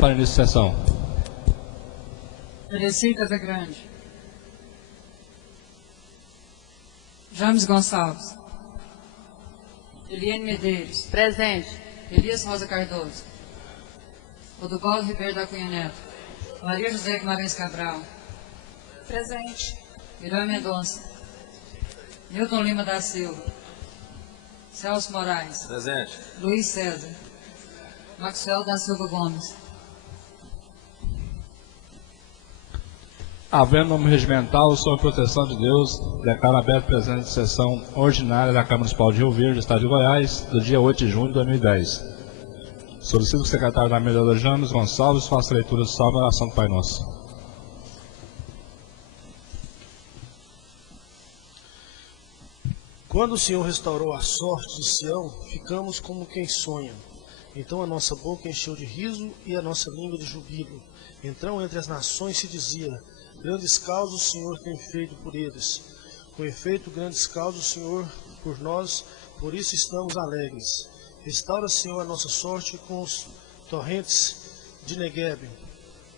Para início de sessão. Terecy Casagrande. James Gonçalves. Eliane Medeiros. Presente. Elias Rosa Cardoso. Oduvaldo Ribeiro da Cunha Neto. Maria José Guimarães Cabral. Presente. Miriam Mendonça. Nilton Lima da Silva. Celso Moraes. Presente. Luiz César. Maxwell da Silva Gomes. Havendo nome regimental, sob proteção de Deus, declaro aberto a presente sessão ordinária da Câmara Municipal de Rio Verde, Estado de Goiás, do dia 8 de junho de 2010. Solicito que o secretário da Mesa, James Gonçalves, faça a leitura do salmo e oração do Pai Nosso. Quando o Senhor restaurou a sorte de Sião, ficamos como quem sonha. Então a nossa boca encheu de riso e a nossa língua de jubilo. Então entre as nações se dizia: grandes causas o Senhor tem feito por eles. Com efeito, grandes causas o Senhor por nós, por isso estamos alegres. Restaura, Senhor, a nossa sorte com os torrentes de Negueb.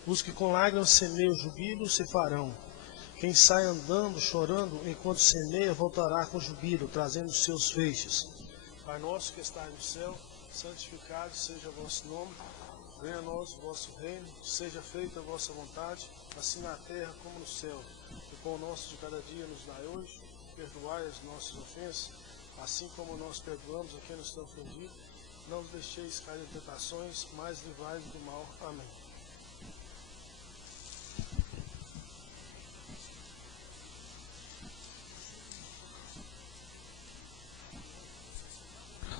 Os que com lágrimas semeiam jubilo se farão. Quem sai andando, chorando, enquanto semeia, voltará com jubilo, trazendo os seus feixes. Pai nosso que está no céu, santificado seja o vosso nome. Venha a nós o vosso reino, seja feita a vossa vontade, assim na terra como no céu. O pão nosso de cada dia nos dai hoje, perdoai as nossas ofensas, assim como nós perdoamos a quem nos tem ofendido. Não nos deixeis cair em tentações, mas livrai-nos do mal. Amém.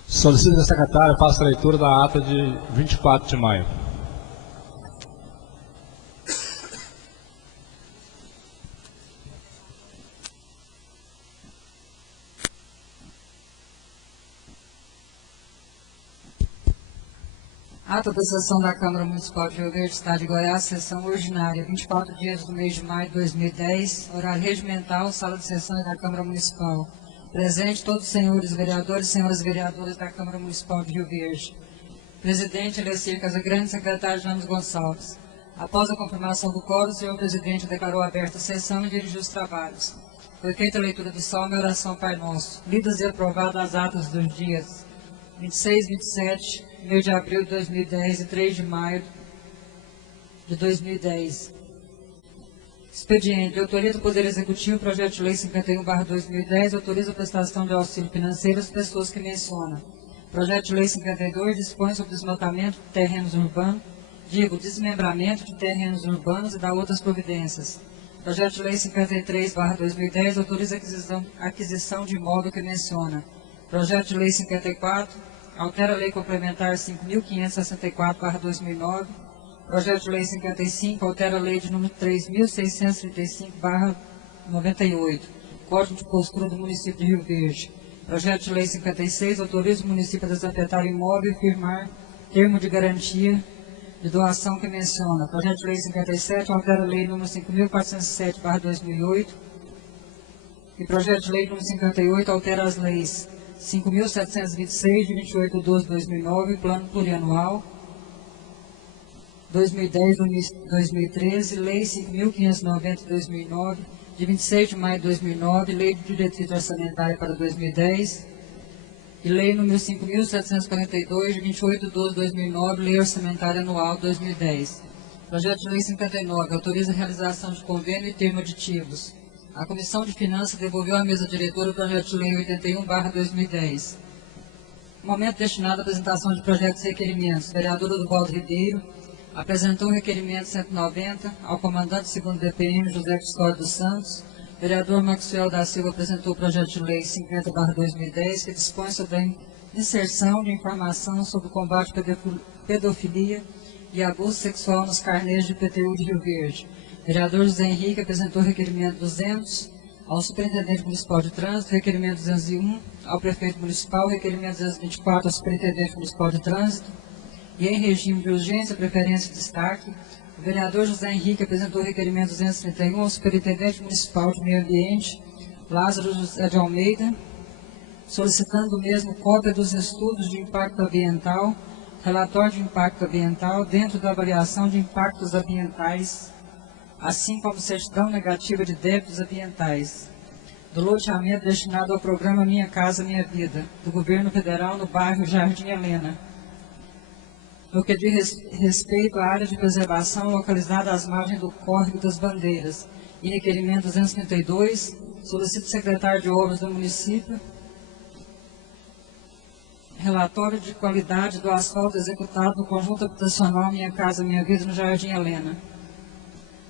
Solicito que a secretária faça a leitura da ata de 24 de maio. Ata da sessão da Câmara Municipal de Rio Verde, Estado de Goiás, sessão ordinária, 24 dias do mês de maio de 2010, horário regimental, sala de sessões da Câmara Municipal. Presente todos os senhores vereadores e senhoras vereadoras da Câmara Municipal de Rio Verde. Presidente Terecy Casagrande, secretário James Gonçalves. Após a confirmação do quórum, o senhor presidente declarou aberta a sessão e dirigiu os trabalhos. Foi feita a leitura do salmo e oração Pai Nosso. Lidas e aprovadas as atas dos dias 26, 27, 1 de abril de 2010 e 3 de maio de 2010. Expediente. Autoriza o Poder Executivo, projeto de lei 51/2010, autoriza a prestação de auxílio financeiro às pessoas que menciona. Projeto de lei 52 dispõe sobre desmatamento de terrenos urbanos, desmembramento de terrenos urbanos e dá outras providências. Projeto de lei 53/2010 autoriza a aquisição de imóvel que menciona. Projeto de lei 54 altera a lei complementar 5.564/2009. Projeto de lei 55 altera a lei de número 3.635/98, Código de Postura do município de Rio Verde. Projeto de lei 56 autoriza o município a desapetar imóvel e firmar termo de garantia de doação que menciona. Projeto de lei 57 altera a lei número 5.407/2008. E projeto de lei número 58 altera as leis 5.726 de 28/12/2009, Plano Plurianual 2010-2013, Lei 5.590 de 2009, de 26 de maio de 2009, Lei de Diretriz Orçamentária para 2010, e Lei número 5.742, de 28/12/2009, Lei Orçamentária Anual 2010. Projeto de Lei 59, autoriza a realização de convênio e termos aditivos. A Comissão de Finanças devolveu à mesa diretora o projeto de Lei 81/2010. Momento destinado à apresentação de projetos e requerimentos. Vereador Oduvaldo Ribeiro apresentou o requerimento 190 ao comandante 2º DPM, José Custódio dos Santos. Vereador Maxwell da Silva apresentou o projeto de lei 50/2010, que dispõe sobre a inserção de informação sobre o combate à pedofilia e abuso sexual nos carneiros de IPTU de Rio Verde. Vereador José Henrique apresentou o requerimento 200 ao Superintendente Municipal de Trânsito, requerimento 201 ao Prefeito Municipal, requerimento 224 ao Superintendente Municipal de Trânsito. E em regime de urgência, preferência e destaque, o vereador José Henrique apresentou o requerimento 231 ao Superintendente Municipal de Meio Ambiente, Lázaro José de Almeida, solicitando o mesmo cópia dos estudos de impacto ambiental relatório de impacto ambiental dentro da avaliação de impactos ambientais, assim como certidão negativa de débitos ambientais, do loteamento destinado ao programa Minha Casa Minha Vida, do Governo Federal no bairro Jardim Helena, no que diz respeito à área de preservação localizada às margens do Córrego das Bandeiras, e requerimento 232, solicito ao secretário de Obras do município relatório de qualidade do asfalto executado no conjunto habitacional Minha Casa Minha Vida no Jardim Helena.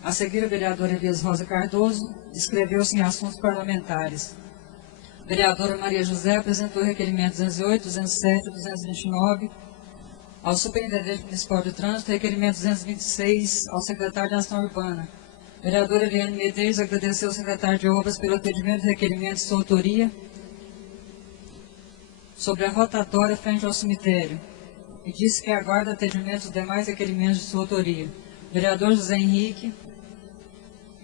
A seguir, a vereadora Elias Rosa Cardoso inscreveu-se em assuntos parlamentares. A vereadora Maria José apresentou requerimento 208, 207 e 229 ao Superintendente Municipal de Trânsito, requerimento 226 ao secretário de Ação Urbana. A vereadora Eliane Medeiros agradeceu ao secretário de Obras pelo atendimento de requerimentos de sua autoria sobre a rotatória frente ao cemitério e disse que aguarda atendimento dos demais requerimentos de sua autoria. O vereador José Henrique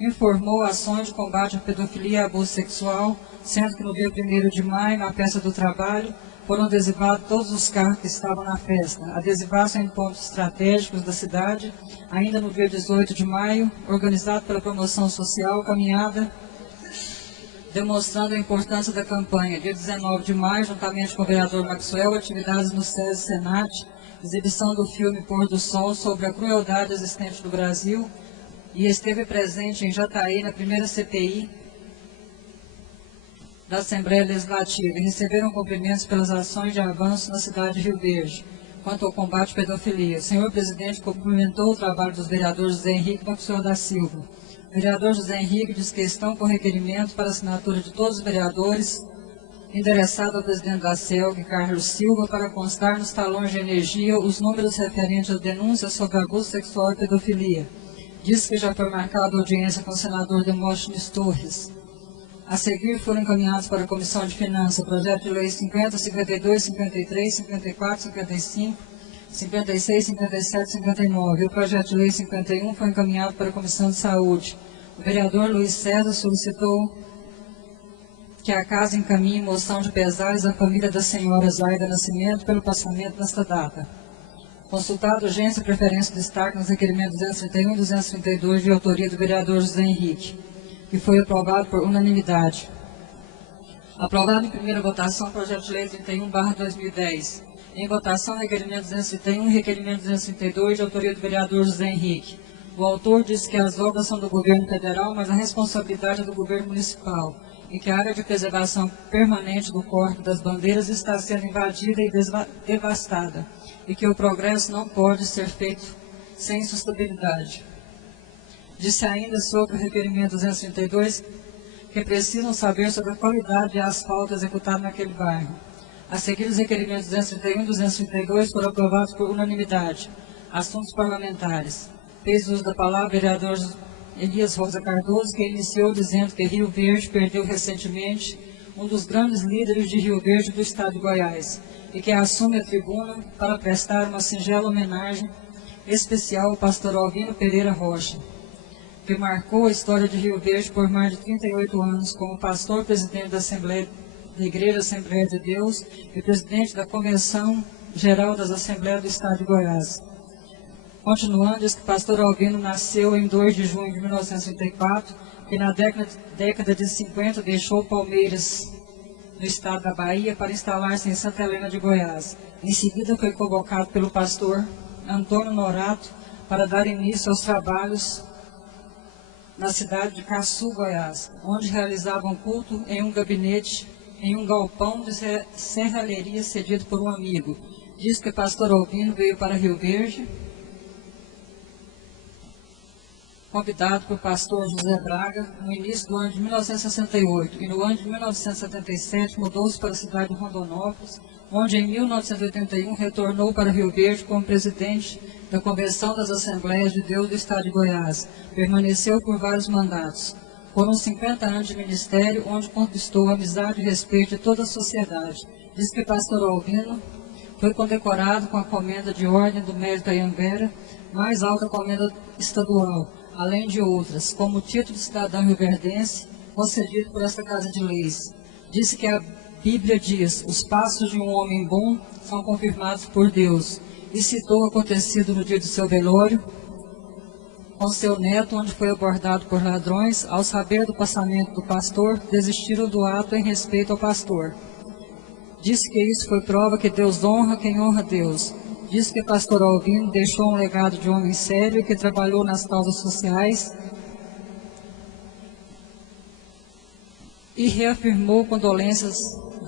informou ações de combate à pedofilia e abuso sexual, sendo que no dia 1º de maio, na festa do trabalho, foram adesivados todos os carros que estavam na festa. Adesivação em pontos estratégicos da cidade. Ainda no dia 18 de maio, organizado pela Promoção Social, caminhada demonstrando a importância da campanha. Dia 19 de maio, juntamente com o vereador Maxwell, atividades no SESI Senat, exibição do filme Pôr do Sol sobre a crueldade existente no Brasil, e esteve presente em Jataí na primeira CPI da Assembleia Legislativa e receberam cumprimentos pelas ações de avanço na cidade de Rio Verde quanto ao combate à pedofilia. O senhor presidente cumprimentou o trabalho dos vereadores José Henrique Maxwell da Silva. O vereador José Henrique diz que estão com requerimento para assinatura de todos os vereadores, endereçado ao presidente da CELG, Carlos Silva, para constar nos talões de energia os números referentes às denúncias sobre abuso sexual e pedofilia. Diz que já foi marcada audiência com o senador Demóstenes Torres. A seguir foram encaminhados para a Comissão de Finanças projeto de lei 50, 52, 53, 54, 55, 56, 57 e 59. E o projeto de lei 51 foi encaminhado para a Comissão de Saúde. O vereador Luiz César solicitou que a Casa encaminhe moção de pesares à família da senhora Zaida Nascimento pelo passamento nesta data. Consultado urgência e preferência de destaque nos requerimentos 231 e 232 de autoria do vereador José Henrique, que foi aprovado por unanimidade. Aprovado em primeira votação o projeto de lei 31/2010. Em votação, requerimento 231 e requerimento 232 de autoria do vereador José Henrique. O autor disse que as obras são do governo federal, mas a responsabilidade é do governo municipal, e que a área de preservação permanente do Córrego das Bandeiras está sendo invadida e devastada, e que o progresso não pode ser feito sem sustentabilidade. Disse ainda sobre o requerimento 232 que precisam saber sobre a qualidade de asfalto executado naquele bairro. A seguir, os requerimentos 231 e 232 foram aprovados por unanimidade. Assuntos parlamentares. Fez uso da palavra o vereador Elias Rosa Cardoso, que iniciou dizendo que Rio Verde perdeu recentemente um dos grandes líderes de Rio Verde do estado de Goiás, e que assume a tribuna para prestar uma singela homenagem especial ao pastor Albino Pereira Rocha, que marcou a história de Rio Verde por mais de 38 anos como pastor presidente da Igreja Assembleia de Deus e presidente da Convenção Geral das Assembleias do Estado de Goiás. Continuando, diz que o pastor Albino nasceu em 2 de junho de 1934, que na década de 50 deixou Palmeiras, no estado da Bahia, para instalar-se em Santa Helena de Goiás. Em seguida, foi convocado pelo pastor Antônio Norato para dar início aos trabalhos na cidade de Caçu, Goiás, onde realizavam culto em um gabinete, em um galpão de serralheria cedido por um amigo. Diz que o pastor Albino veio para Rio Verde, convidado por pastor José Braga, no início do ano de 1968, e no ano de 1977 mudou-se para a cidade de Rondonópolis, onde em 1981 retornou para Rio Verde como presidente da Convenção das Assembleias de Deus do Estado de Goiás. Permaneceu por vários mandatos. Foram 50 anos de ministério, onde conquistou a amizade e respeito de toda a sociedade. Diz que pastor Albino foi condecorado com a Comenda de Ordem do Mérito Anhanguera, mais alta comenda estadual, além de outras, como o título de cidadão rioverdense, concedido por esta Casa de Leis. Disse que a Bíblia diz: os passos de um homem bom são confirmados por Deus, e citou o acontecido no dia de seu velório com seu neto, onde foi abordado por ladrões. Ao saber do passamento do pastor, desistiram do ato em respeito ao pastor. Disse que isso foi prova que Deus honra quem honra Deus. Disse que pastor Alvino deixou um legado de homem sério que trabalhou nas causas sociais e reafirmou condolências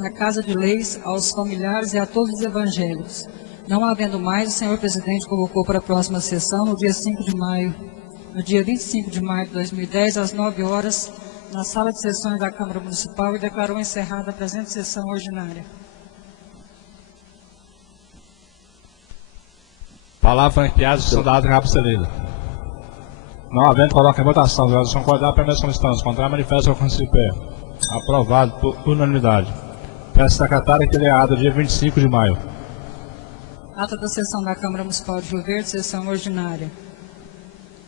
da Casa de Leis aos familiares e a todos os evangélicos. Não havendo mais, o senhor presidente convocou para a próxima sessão, no dia 25 de maio de 2010, às 9 horas, na sala de sessões da Câmara Municipal, e declarou encerrada a presente sessão ordinária. Palavra franqueada, sessão da ata Cabo-Celeda. Não havendo, coloca em votação. Os vereadores concordar, permanece como estão. Os contrários, manifestam o conselho de pé. Aprovado por unanimidade. Peço secretária que lê a ata dia 25 de maio. Ata da sessão da Câmara Municipal de Rio Verde, sessão ordinária.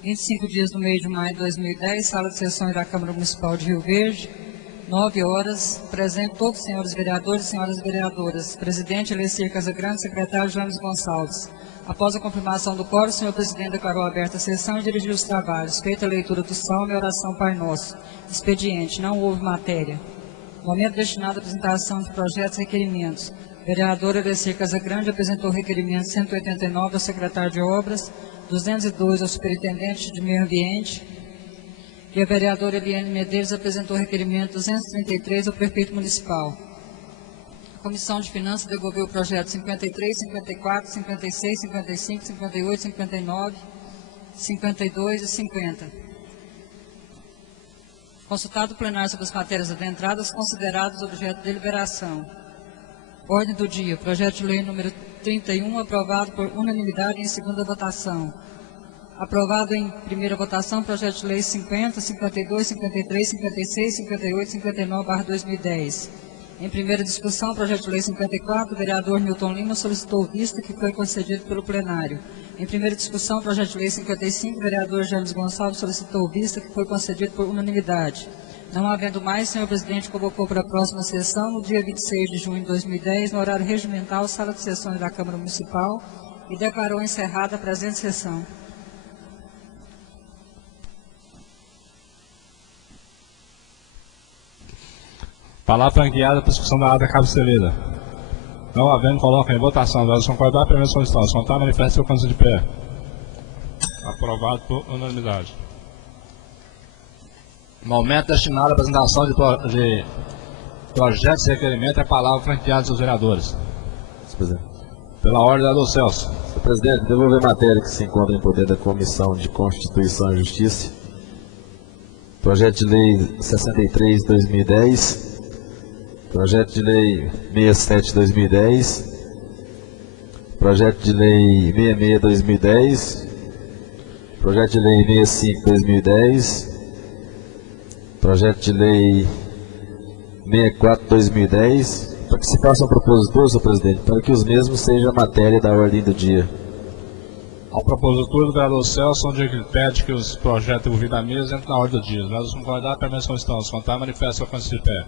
25 dias do mês de maio de 2010, sala de sessões da Câmara Municipal de Rio Verde, 9 horas, presente todos os senhores vereadores e senhoras vereadoras. Presidente Elecir Casagrande, secretário James Gonçalves. Após a confirmação do quórum, o senhor presidente declarou aberta a sessão e dirigiu os trabalhos. Feita a leitura do salmo e oração Pai Nosso. Expediente, não houve matéria. Momento destinado à apresentação de projetos e requerimentos. Vereador Elecir Casagrande apresentou requerimento 189 ao secretário de Obras, 202 ao superintendente de Meio Ambiente, e a vereadora Eliane Medeiros apresentou requerimento 233 ao prefeito municipal. A Comissão de Finanças devolveu o projeto 53, 54, 56, 55, 58, 59, 52 e 50. Consultado o plenário sobre as matérias adentradas, consideradas objeto de deliberação. Ordem do dia. Projeto de lei número 31, aprovado por unanimidade em segunda votação. Aprovado em primeira votação, projeto de lei 50, 52, 53, 56, 58, 59/2010. Em primeira discussão, projeto de lei 54, o vereador Newton Lima solicitou vista, que foi concedido pelo plenário. Em primeira discussão, projeto de lei 55, o vereador James Gonçalves solicitou vista, que foi concedido por unanimidade. Não havendo mais, o senhor presidente convocou para a próxima sessão, no dia 26 de junho de 2010, no horário regimental, sala de sessões da Câmara Municipal, e declarou encerrada a presente sessão. Palavra franqueada para discussão da ata Cabo-Celeda. Não havendo, coloca em votação. Os vereadores concordar, permanece como estão. Se contrário, manifesta seu conselho de pé. Aprovado por unanimidade. Momento destinado à apresentação de projetos e requerimentos, é a palavra franqueada dos vereadores. Pela ordem, vereador Celso. Senhor presidente, devolver matéria que se encontra em poder da Comissão de Constituição e Justiça. Projeto de lei 63/2010. Projeto de lei 67/2010. Projeto de lei 66/2010. Projeto de lei 65/2010. Projeto de lei 64/2010. Participação propositura, senhor presidente, para que os mesmos sejam matéria da ordem do dia. A propositura do vereador Celso, onde ele pede que os projetos envolvidos à mesa entrem na ordem do dia. Os vereadores concordar, permanece como estão. Se contrário, manifesta o conselho de pé.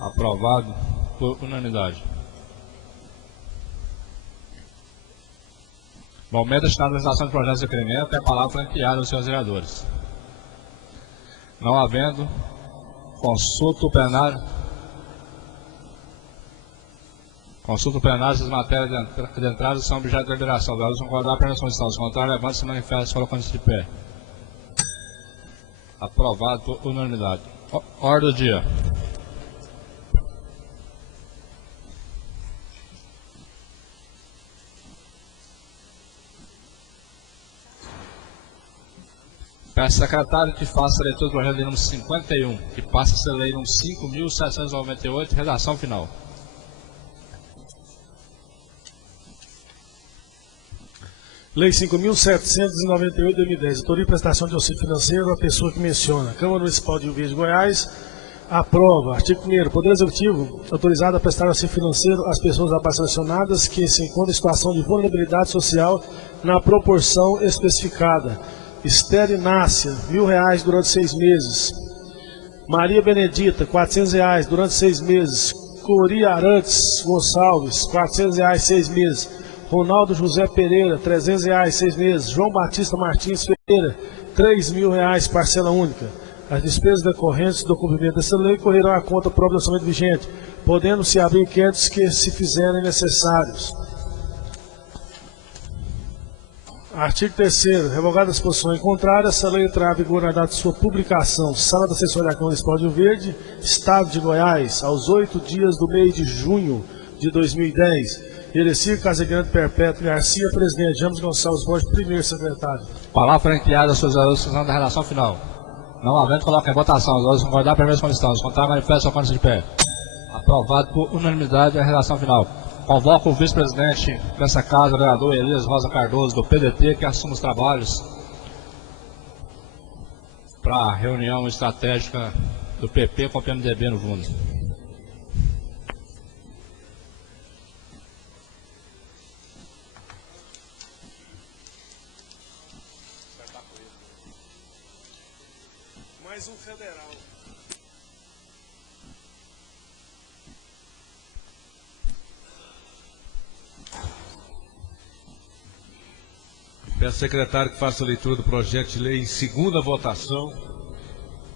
Aprovado por unanimidade. Momento destinado à apresentação de projetos de requerimento, é a palavra franqueada aos senhores vereadores. Não havendo, consulta o plenário. Consulta o plenário, essas matérias de entrada são objeto de deliberação. Os vereadores concordar, permanece como estão. Se contrário, levante e se manifesta, colocando-se de pé. Aprovado por unanimidade. Ordem do dia. Peço secretário que faça a leitura do projeto de lei número 51, que passa a ser lei número 5.798, redação final. Lei 5.798 de 2010, autoria e prestação de auxílio financeiro à pessoa que menciona. Câmara Municipal de Rio Verde, Goiás, aprova. Artigo 1º. Poder Executivo autorizado a prestar auxílio financeiro às pessoas abaixo selecionadas que se encontram em situação de vulnerabilidade social na proporção especificada. Esther Inácia, R$1.000 durante 6 meses. Maria Benedita, R$400 durante 6 meses. Cori Arantes Gonçalves, R$400, 6 meses. Ronaldo José Pereira, R$300, 6 meses. João Batista Martins Ferreira, R$3.000, parcela única. As despesas decorrentes do cumprimento dessa lei correrão à conta própria do orçamento vigente, podendo-se abrir inquéritos que se fizerem necessários. Artigo 3º. Revogadas as posições contrárias, essa lei entrará em vigor na data de sua publicação. Sala da Assessoria da Câmara Municipal de Rio Verde, Estado de Goiás, aos 8 dias do mês de junho de 2010. Erecir Casagrande Perpétuo Garcia, presidente. James Gonçalves Borges, primeiro secretário. Palavra franqueada aos seus alunos da redação final. Não havendo, coloca em votação. Os alunos concordar, primeira comissão. Os contrários, manifestam sua condição de pé. Aprovado por unanimidade a redação final. Convoco o vice-presidente dessa casa, o vereador Elias Rosa Cardoso, do PDT, que assume os trabalhos para a reunião estratégica do PP com o PMDB no fundo. Mais um federal. Peço ao secretário que faça a leitura do projeto de lei em segunda votação,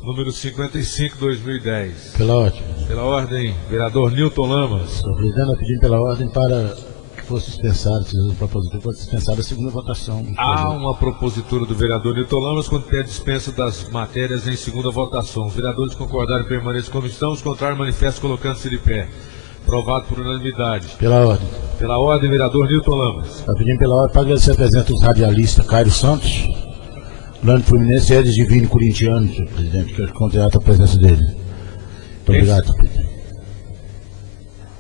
número 55/2010. Pela ordem. Pela ordem, vereador Newton Lamas. Senhor presidente, nós pedimos pela ordem para que fosse dispensado, se o propositor fosse dispensado a segunda votação. Há uma propositura do vereador Newton Lamas quando pede dispensa das matérias em segunda votação. Os vereadores concordarem permaneçam em comissão, os contrários manifestam colocando-se de pé. Aprovado por unanimidade. Pela ordem. Pela ordem, vereador Newton Lamas. Nós pedimos pela ordem para agradecer a presença dos radialistas Cairo Santos, Lando Fluminense e Edes Divino Corintiano, senhor presidente, que eu considero a presença dele. Muito obrigado, senhor presidente.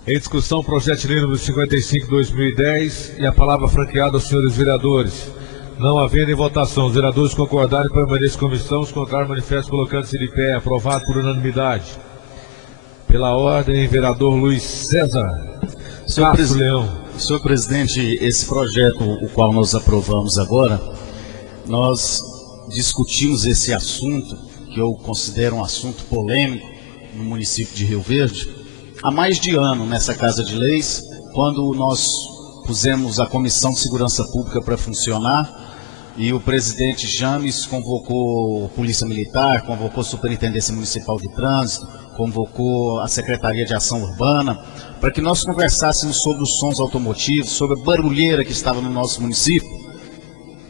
Em discussão, projeto de lei número 55/2010 e a palavra franqueada aos senhores vereadores. Não havendo em votação, os vereadores concordarem permaneçam em comissão, os contrários manifestam colocando-se de pé. Aprovado por unanimidade. Pela ordem, vereador Luiz César Castro Leão. Senhor presidente, esse projeto, o qual nós aprovamos agora, nós discutimos esse assunto, que eu considero um assunto polêmico no município de Rio Verde, há mais de ano nessa Casa de Leis, quando nós pusemos a Comissão de Segurança Pública para funcionar, e o presidente James convocou Polícia Militar, convocou a Superintendência Municipal de Trânsito, convocou a Secretaria de Ação Urbana, para que nós conversássemos sobre os sons automotivos, sobre a barulheira que estava no nosso município.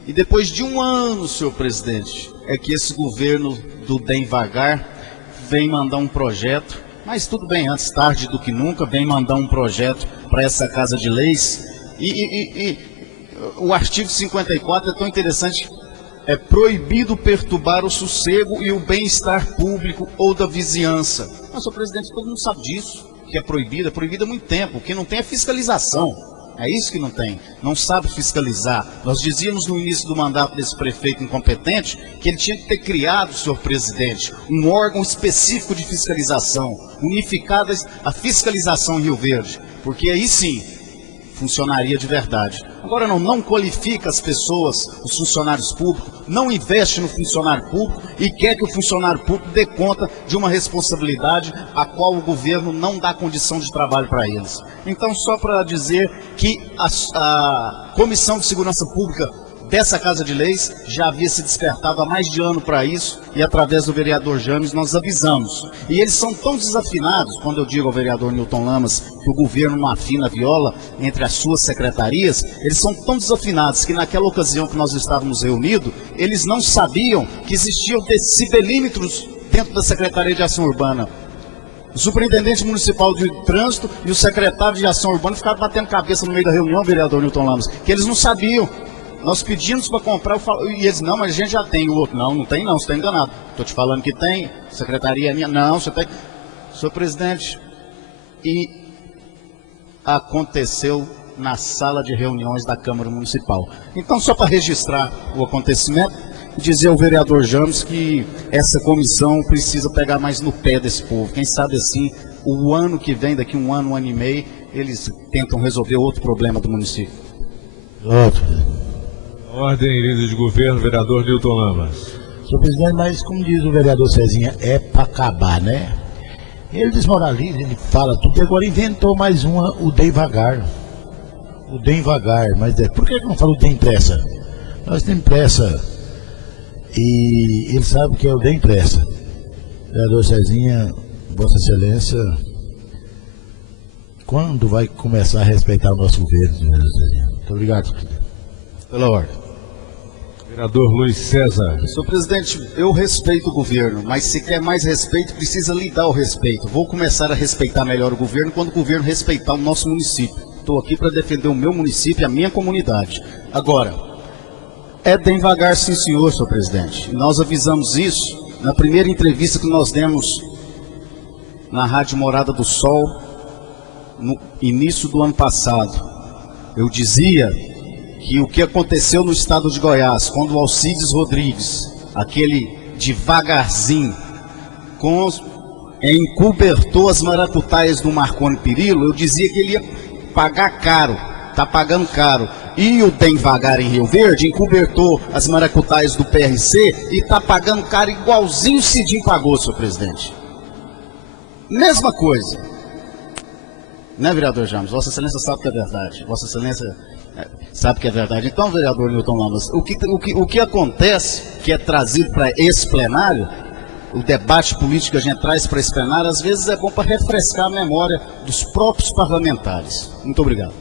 E depois de um ano, senhor presidente, é que esse governo do DEM Vagar vem mandar um projeto, mas tudo bem, antes tarde do que nunca, vem mandar um projeto para essa Casa de Leis. E o artigo 54 é tão interessante. É proibido perturbar o sossego e o bem-estar público ou da vizinhança. Mas, senhor presidente, todo mundo sabe disso, que é proibido há muito tempo. O que não tem é fiscalização. É isso que não tem. Não sabe fiscalizar. Nós dizíamos no início do mandato desse prefeito incompetente que ele tinha que ter criado, senhor presidente, um órgão específico de fiscalização, unificada a fiscalização em Rio Verde, porque aí sim funcionaria de verdade. Agora não qualifica as pessoas, os funcionários públicos, não investe no funcionário público e quer que o funcionário público dê conta de uma responsabilidade a qual o governo não dá condição de trabalho para eles. Então, só para dizer que a Comissão de Segurança Pública dessa Casa de Leis já havia se despertado há mais de ano para isso, e através do vereador James nós avisamos. E eles são tão desafinados, quando eu digo ao vereador Newton Lamas que o governo não afina a viola entre as suas secretarias, eles são tão desafinados que naquela ocasião que nós estávamos reunidos, eles não sabiam que existiam decibelímetros dentro da Secretaria de Ação Urbana. O superintendente municipal de trânsito e o secretário de Ação Urbana ficaram batendo cabeça no meio da reunião, vereador Newton Lamas, que eles não sabiam. Nós pedimos para comprar, e eles, não, mas a gente já tem. O outro, não tem não, você está enganado. Estou te falando que tem, secretaria é minha. Não, você tem. Senhor presidente, e aconteceu na sala de reuniões da Câmara Municipal. Então, só para registrar o acontecimento, dizer ao vereador James que essa comissão precisa pegar mais no pé desse povo. Quem sabe assim, o ano que vem, daqui um ano e meio, eles tentam resolver outro problema do município. Ordem, líder de governo, vereador Newton Lamas. Senhor presidente, mas como diz o vereador Cezinha, é para acabar, né? Ele desmoraliza, ele fala tudo, e agora inventou mais uma, o DEM Vagar. o DEM vagar, mas por que não fala o DEM pressa? Nós temos pressa e ele sabe que é o DEM pressa. Vereador Cezinha, Vossa Excelência, quando vai começar a respeitar o nosso governo, vereador Cezinha? Muito obrigado. Pela ordem. Vereador Luiz César. Senhor presidente, eu respeito o governo, mas se quer mais respeito, precisa lhe dar o respeito. Vou começar a respeitar melhor o governo quando o governo respeitar o nosso município. Estou aqui para defender o meu município e a minha comunidade. Agora, é DEM vagar sim, senhor presidente. Nós avisamos isso na primeira entrevista que nós demos na Rádio Morada do Sol, no início do ano passado. Eu dizia que o que aconteceu no estado de Goiás, quando o Alcides Rodrigues, aquele devagarzinho, encobertou as maracutaias do Marconi Perillo, eu dizia que ele ia pagar caro, está pagando caro. E o DEM vagar em Rio Verde encobertou as maracutaias do PRC e está pagando caro igualzinho o Cidinho pagou, senhor presidente. Mesma coisa. Né, vereador James? Vossa Excelência sabe que é verdade. Vossa Excelência sabe que é verdade. Então, vereador Newton Lamas, o que acontece, que é trazido para esse plenário, o debate político que a gente traz para esse plenário, às vezes é bom para refrescar a memória dos próprios parlamentares. Muito obrigado.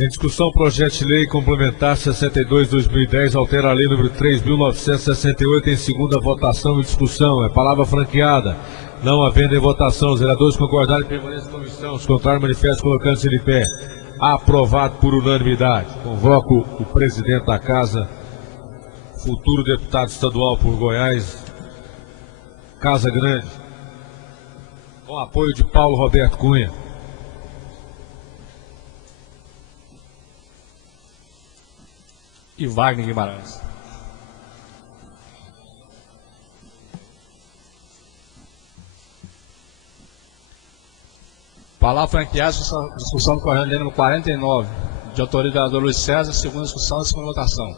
Em discussão, projeto de lei complementar 62/2010 altera a lei número 3.968 em segunda votação e discussão. É palavra franqueada. Não havendo em votação, os vereadores concordarem em permanência em comissão. Os contrários, manifestam colocando-se de pé. Aprovado por unanimidade. Convoco o presidente da casa, futuro deputado estadual por Goiás, Casa Grande, com apoio de Paulo Roberto Cunha. E Wagner Guimarães. Palavra franqueada, discussão do correndo número 49, de autoria do vereador Luiz César, segunda discussão e segunda votação.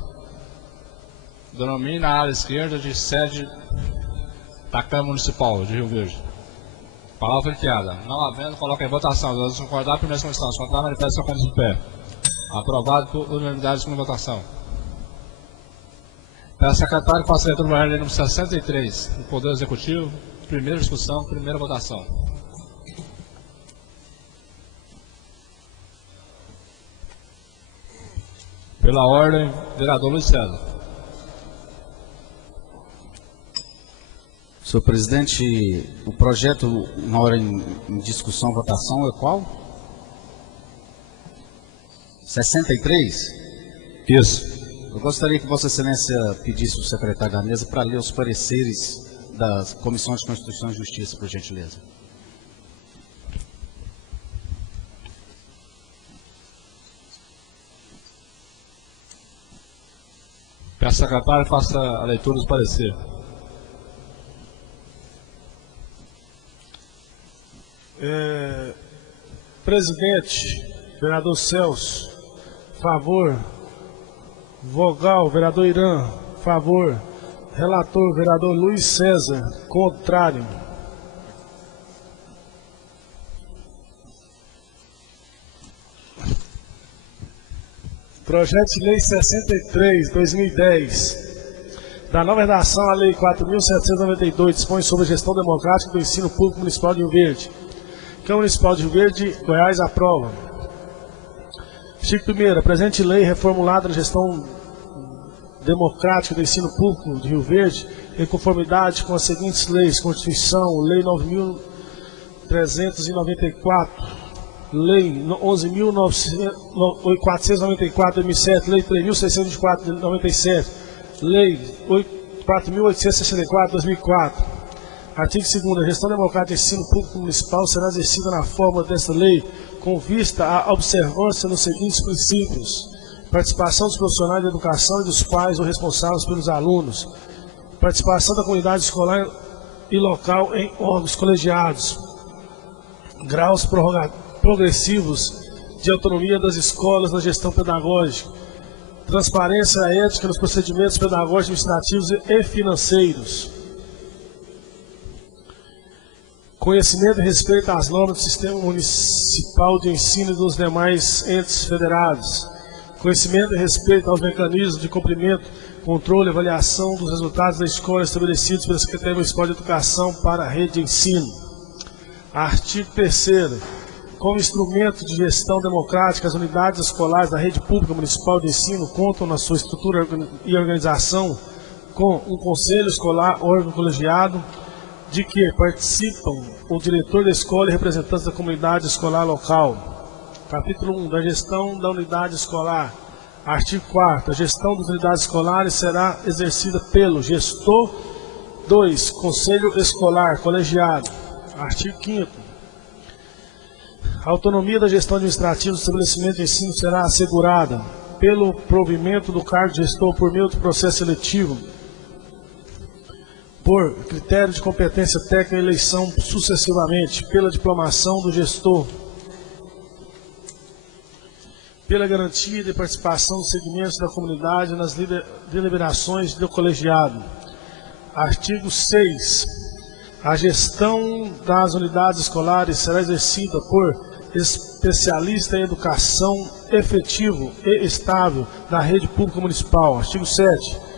Denomina a área esquerda de sede da Câmara Municipal de Rio Verde. Palavra franqueada. Não havendo, coloca em votação. Vamos concordar a primeira condição. Se contrário, manifesta colocando de pé. Aprovado por unanimidade de segunda votação. Pela secretária, faça a leitura do correndo número 63, do Poder Executivo, primeira discussão, primeira votação. Pela ordem, vereador Luiz César. Senhor presidente, o projeto, na hora em discussão, votação, é qual? 63? Isso. Eu gostaria que Vossa Excelência pedisse ao secretário da mesa para ler os pareceres das Comissões de Constituição e Justiça, por gentileza. Peço ao secretário, faça a leitura dos pareceres. Presidente, vereador Celso, favor. Vogal, vereador Irã, favor. Relator, vereador Luiz César, contrário. Projeto de Lei 63, 2010. Da nova redação à Lei 4.792, dispõe sobre a gestão democrática do ensino público municipal de Rio Verde. Câmara Municipal de Rio Verde, Goiás, aprova. Artigo 1º. A presente lei, reformulada na gestão democrática do ensino público de Rio Verde, em conformidade com as seguintes leis: Constituição, Lei 9.394, Lei 11.494 de 2007, Lei 3.624 de 97, Lei 4.864 de 2004. Artigo 2º. A gestão democrática do ensino público municipal será exercida na forma desta lei, com vista à observância dos seguintes princípios: participação dos profissionais da educação e dos pais ou responsáveis pelos alunos, participação da comunidade escolar e local em órgãos colegiados, graus progressivos de autonomia das escolas na gestão pedagógica, transparência ética nos procedimentos pedagógicos, administrativos e financeiros. Conhecimento e respeito às normas do Sistema Municipal de Ensino e dos demais entes federados. Conhecimento e respeito aos mecanismos de cumprimento, controle e avaliação dos resultados da escola estabelecidos pela Secretaria Municipal de Educação para a rede de ensino. Artigo 3º. Como instrumento de gestão democrática, as unidades escolares da rede pública municipal de ensino contam na sua estrutura e organização com um conselho escolar, órgão colegiado, de que participam o diretor da escola e representantes da comunidade escolar local. Capítulo 1. Da gestão da unidade escolar. Artigo 4º. A gestão das unidades escolares será exercida pelo gestor. 2. Conselho escolar colegiado. Artigo 5º. A autonomia da gestão administrativa do estabelecimento de ensino será assegurada pelo provimento do cargo de gestor por meio do processo seletivo, por critério de competência técnica e eleição sucessivamente, pela diplomação do gestor, pela garantia de participação dos segmentos da comunidade nas deliberações do colegiado. Artigo 6. A gestão das unidades escolares será exercida por especialista em educação efetivo e estável da rede pública municipal. Artigo 7.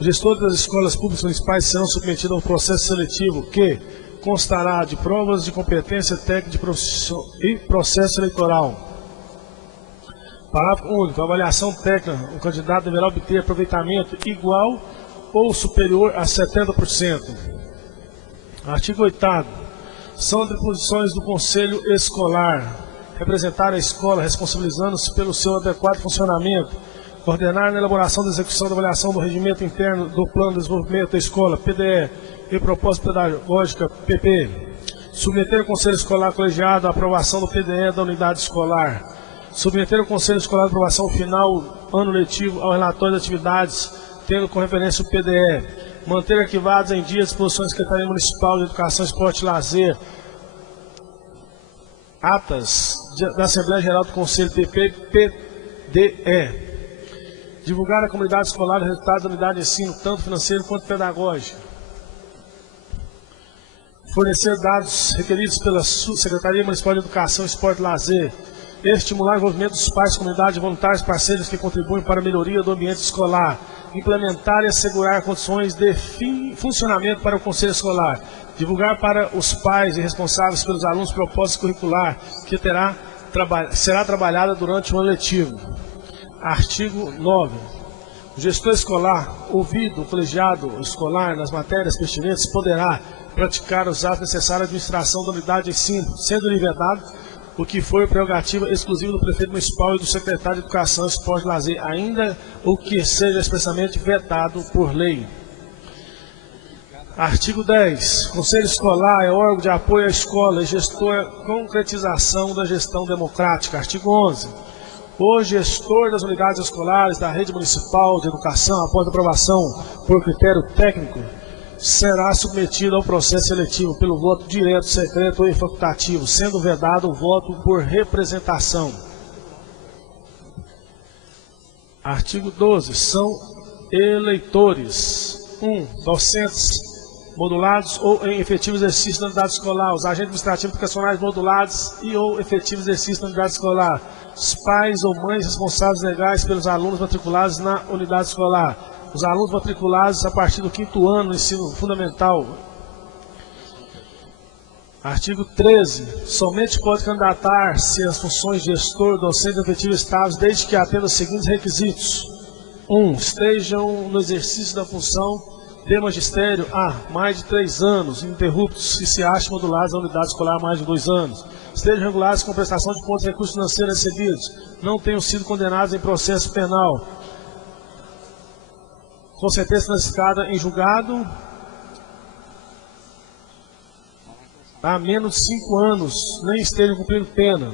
Os gestores das escolas públicas municipais serão submetidos a um processo seletivo que constará de provas de competência técnica e processo eleitoral. Parágrafo único. A avaliação técnica, o candidato deverá obter aproveitamento igual ou superior a 70%. Artigo 8º. São atribuições do Conselho Escolar representar a escola, responsabilizando-se pelo seu adequado funcionamento, coordenar na elaboração da execução da avaliação do regimento interno do Plano de Desenvolvimento da Escola, PDE, e Proposta Pedagógica, PP, submeter ao Conselho Escolar Colegiado a aprovação do PDE da unidade escolar, submeter ao Conselho Escolar a aprovação final ano letivo ao relatório de atividades, tendo como referência o PDE, manter arquivados em dia a disposição da Secretaria Municipal de Educação, Esporte e Lazer, atas da Assembleia Geral do Conselho PP-PDE, divulgar à comunidade escolar os resultados da unidade de ensino, tanto financeiro quanto pedagógico, fornecer dados requeridos pela Secretaria Municipal de Educação, Esporte e Lazer, estimular o envolvimento dos pais, comunidade, voluntários, parceiros que contribuem para a melhoria do ambiente escolar, implementar e assegurar condições de funcionamento para o Conselho Escolar, divulgar para os pais e responsáveis pelos alunos proposta curricular que será trabalhada durante o ano letivo. Artigo 9. O gestor escolar, ouvido o colegiado escolar nas matérias pertinentes, poderá praticar os atos necessários à administração da unidade de ensino, sendo lhe vedado o que for prerrogativa exclusiva do prefeito municipal e do secretário de Educação, Esporte e Lazer, ainda o que seja expressamente vetado por lei. Artigo 10. Conselho Escolar é órgão de apoio à escola e gestor concretização da gestão democrática. Artigo 11. O gestor das unidades escolares da rede municipal de educação, após aprovação por critério técnico, será submetido ao processo seletivo pelo voto direto, secreto ou facultativo, sendo vedado o voto por representação. Artigo 12. São eleitores: 1. Docentes modulados ou em efetivo exercício da unidade escolar, os agentes administrativos educacionais modulados e ou efetivo exercício da unidade escolar, os pais ou mães responsáveis legais pelos alunos matriculados na unidade escolar, os alunos matriculados a partir do 5º ano do ensino fundamental. Artigo 13. Somente pode candidatar-se às funções de gestor, docente efetivo estáveis, desde que atenda os seguintes requisitos: 1. Estejam no exercício da função de magistério há mais de 3 anos, ininterruptos, e se achem modulados na unidade escolar há mais de 2 anos. Estejam regulados com prestação de contas de recursos financeiros recebidos. Não tenham sido condenados em processo penal, com sentença transitada em julgado há menos de 5 anos, nem estejam cumprindo pena.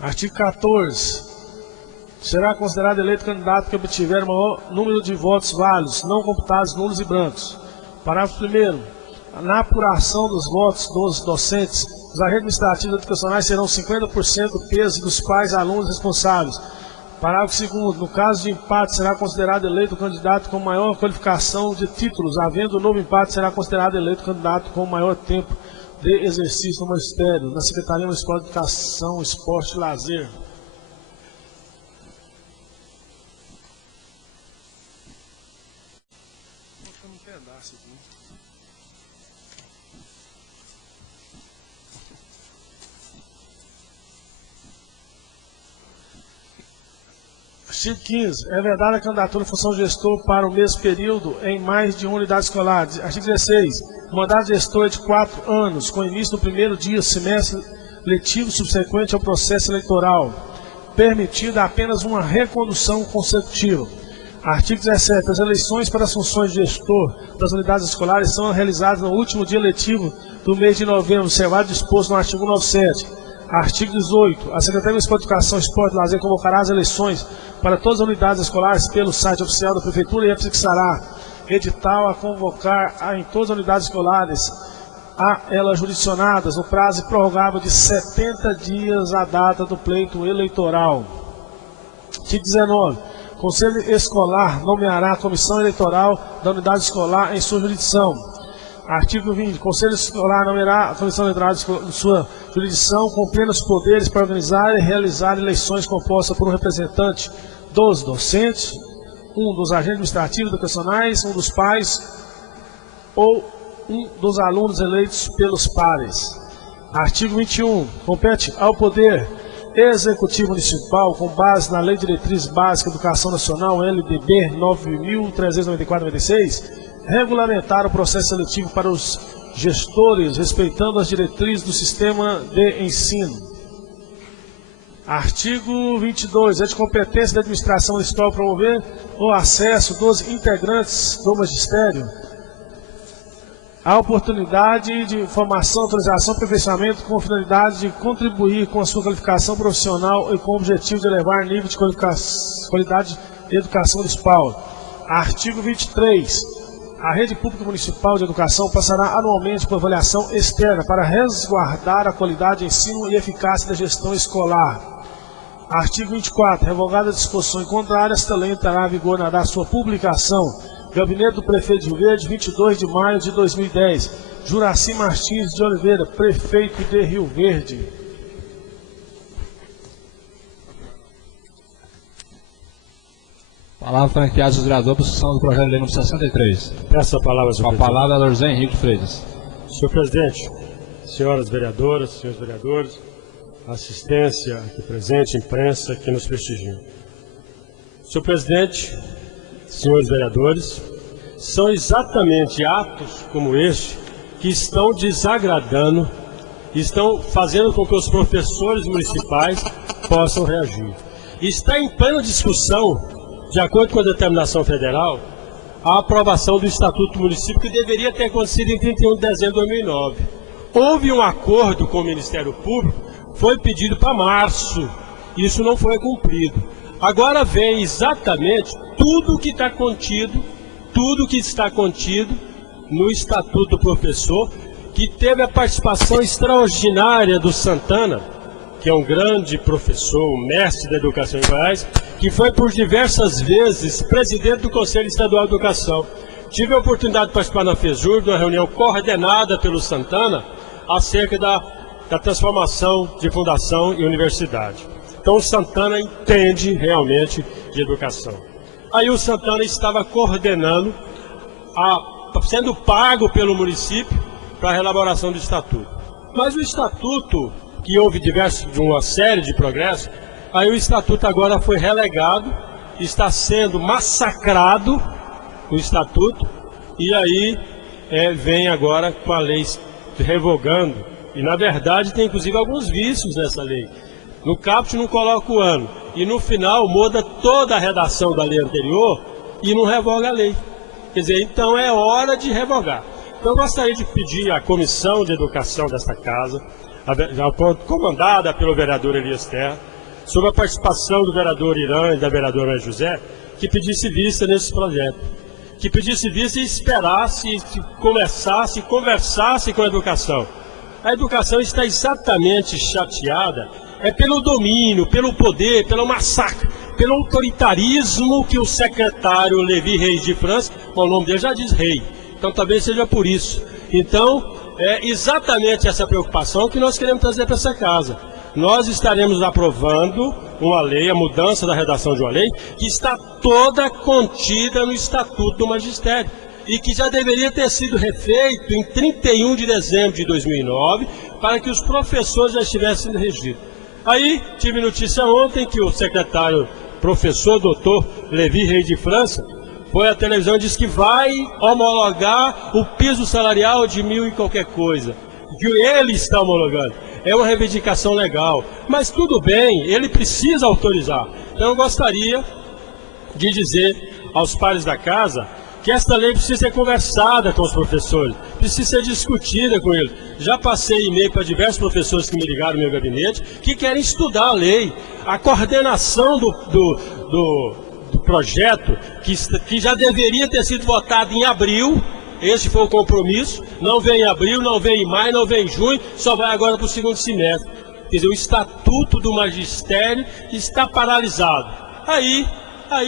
Artigo 14. Será considerado eleito candidato que obtiver o maior número de votos válidos, não computados nulos e brancos. Parágrafo 1º. Na apuração dos votos dos docentes, os agentes administrativos educacionais serão 50% do peso dos pais alunos responsáveis. Parágrafo 2º. No caso de empate, será considerado eleito o candidato com maior qualificação de títulos. Havendo novo empate, será considerado eleito o candidato com maior tempo de exercício no magistério, na Secretaria Municipal de Educação, Esporte e Lazer. Artigo 15. É vedada a candidatura à função de gestor para o mesmo período em mais de uma unidade escolar. Artigo 16. O mandato de gestor é de 4 anos, com início no primeiro dia semestre letivo subsequente ao processo eleitoral, permitida apenas uma recondução consecutiva. Artigo 17. As eleições para as funções de gestor das unidades escolares são realizadas no último dia letivo do mês de novembro, observado disposto no artigo 97. Artigo 18. A Secretaria Municipal de Educação, Esporte e Lazer convocará as eleições para todas as unidades escolares pelo site oficial da Prefeitura e fixará edital a convocar em todas as unidades escolares a elas jurisdicionadas no prazo prorrogável de 70 dias à data do pleito eleitoral. Artigo 19. O Conselho Escolar nomeará a comissão eleitoral da unidade escolar em sua jurisdição. Artigo 20. O Conselho Escolar nomeará a comissão eleitoral em sua jurisdição com plenos poderes para organizar e realizar eleições compostas por um representante dos docentes, um dos agentes administrativos educacionais, um dos pais ou um dos alunos eleitos pelos pares. Artigo 21. Compete ao Poder Executivo Municipal, com base na Lei de Diretriz Básica de Educação Nacional, LDB 9.394/96, regulamentar o processo seletivo para os gestores, respeitando as diretrizes do sistema de ensino. Artigo 22. É de competência da administração municipal promover o acesso dos integrantes do magistério à oportunidade de formação, autorização e aperfeiçoamento com a finalidade de contribuir com a sua qualificação profissional e com o objetivo de elevar nível de qualidade de educação municipal. Artigo 23. A rede pública municipal de educação passará anualmente por avaliação externa para resguardar a qualidade de ensino e eficácia da gestão escolar. Artigo 24. Revogada a disposição contrária, esta lei entrará em vigor na data de sua publicação. Gabinete do Prefeito de Rio Verde, 22 de maio de 2010. Juraci Martins de Oliveira, Prefeito de Rio Verde. Palavra franqueada do vereador para a discussão do projeto de lei número 63. Peço a palavra, senhor presidente. Com a palavra, José Henrique Freitas. Senhor presidente, senhoras vereadoras, senhores vereadores, assistência aqui presente, imprensa que nos prestigiam. Senhor presidente, senhores vereadores, são exatamente atos como este que estão desagradando, estão fazendo com que os professores municipais possam reagir. Está em plena discussão, de acordo com a determinação federal, a aprovação do Estatuto do Município, que deveria ter acontecido em 31 de dezembro de 2009. Houve um acordo com o Ministério Público, foi pedido para março, isso não foi cumprido. Agora vem exatamente tudo que está contido, no Estatuto do Professor, que teve a participação extraordinária do Santana, que é um grande professor, um mestre da educação em Goiás, que foi por diversas vezes presidente do Conselho Estadual de Educação. Tive a oportunidade de participar na FESUR, de uma reunião coordenada pelo Santana, acerca da transformação de fundação e universidade. Então o Santana entende realmente de educação. Aí o Santana estava coordenando, sendo pago pelo município para a elaboração do Estatuto. Mas o Estatuto, que houve uma série de progressos, aí o Estatuto agora foi relegado, está sendo massacrado o Estatuto, e aí vem agora com a lei revogando, e na verdade tem inclusive alguns vícios nessa lei. No caput não coloca o ano, e no final muda toda a redação da lei anterior e não revoga a lei. Quer dizer, então é hora de revogar. Então eu gostaria de pedir à Comissão de Educação desta Casa, comandada pelo vereador Elias Terra, sob a participação do vereador Irã e da vereadora José, que pedisse vista nesse projeto. Que pedisse vista e esperasse, conversasse com a educação. A educação está exatamente chateada, pelo domínio, pelo poder, pelo massacre, pelo autoritarismo que o secretário Levi Reis de França, o nome dele já diz rei, então talvez seja por isso. Então, é exatamente essa preocupação que nós queremos trazer para essa casa. Nós estaremos aprovando uma lei, a mudança da redação de uma lei, que está toda contida no Estatuto do Magistério e que já deveria ter sido refeito em 31 de dezembro de 2009 para que os professores já estivessem regidos. Aí, tive notícia ontem que o secretário, professor doutor Levi Reis de França, foi à televisão e disse que vai homologar o piso salarial de 1.000 e qualquer coisa, que ele está homologando. É uma reivindicação legal, mas tudo bem, ele precisa autorizar. Então eu gostaria de dizer aos pares da casa que esta lei precisa ser conversada com os professores, precisa ser discutida com eles. Já passei e-mail para diversos professores que me ligaram no meu gabinete, que querem estudar a lei. A coordenação do projeto, que já deveria ter sido votado em abril, esse foi o compromisso, não vem em abril, não vem em maio, não vem em junho, só vai agora para o segundo semestre. Quer dizer, o Estatuto do Magistério está paralisado. Aí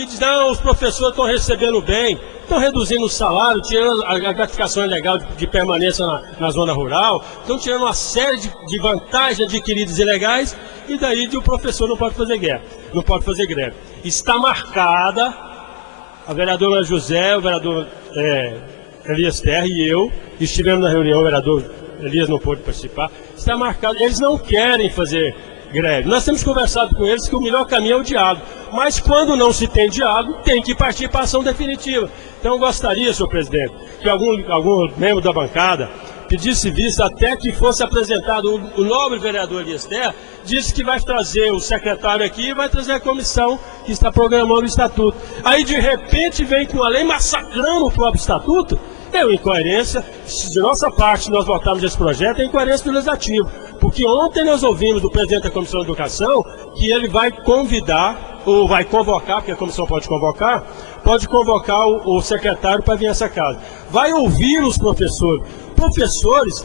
diz, não, os professores estão recebendo bem, estão reduzindo o salário, tirando a gratificação legal de permanência na zona rural, estão tirando uma série de vantagens adquiridas ilegais, e daí o professor não pode fazer guerra, não pode fazer greve. Está marcada, a vereadora José, o vereador Elias Terra e eu estivemos na reunião, o vereador Elias não pôde participar, está marcado, eles não querem fazer greve. Nós temos conversado com eles que o melhor caminho é o diálogo, mas quando não se tem diálogo, tem que partir para a ação definitiva. Então eu gostaria, senhor presidente, que algum membro da bancada pedisse vista até que fosse apresentado o nobre vereador Elias Terra, disse que vai trazer o secretário aqui e vai trazer a comissão que está programando o estatuto. Aí de repente vem com a lei massacrando o próprio estatuto. É uma incoerência. Se de nossa parte nós votarmos esse projeto, é incoerência do legislativo. Porque ontem nós ouvimos do presidente da Comissão de Educação que ele vai convidar, ou vai convocar, porque a comissão pode convocar o secretário para vir a essa casa. Vai ouvir os professores. Professores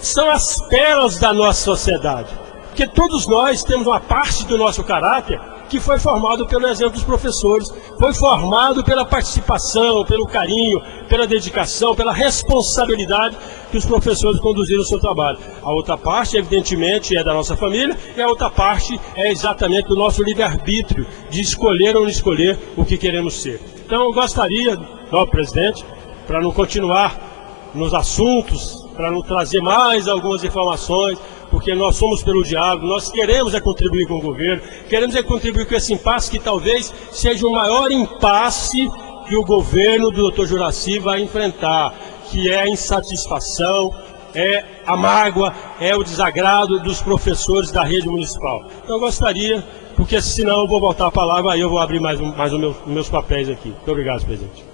são as pérolas da nossa sociedade. Porque todos nós temos uma parte do nosso caráter que foi formado pelo exemplo dos professores, foi formado pela participação, pelo carinho, pela dedicação, pela responsabilidade que os professores conduziram o seu trabalho. A outra parte, evidentemente, é da nossa família, e a outra parte é exatamente do nosso livre-arbítrio, de escolher ou não escolher o que queremos ser. Então, eu gostaria, nobre presidente, para não continuar nos assuntos, para não trazer mais algumas informações, porque nós somos pelo diálogo, nós queremos contribuir com o governo, queremos contribuir com esse impasse que talvez seja o maior impasse que o governo do Dr. Juracy vai enfrentar, que é a insatisfação, é a mágoa, é o desagrado dos professores da rede municipal. Então eu gostaria, porque senão eu vou voltar a palavra, aí eu vou abrir mais os meus papéis aqui. Muito obrigado, presidente.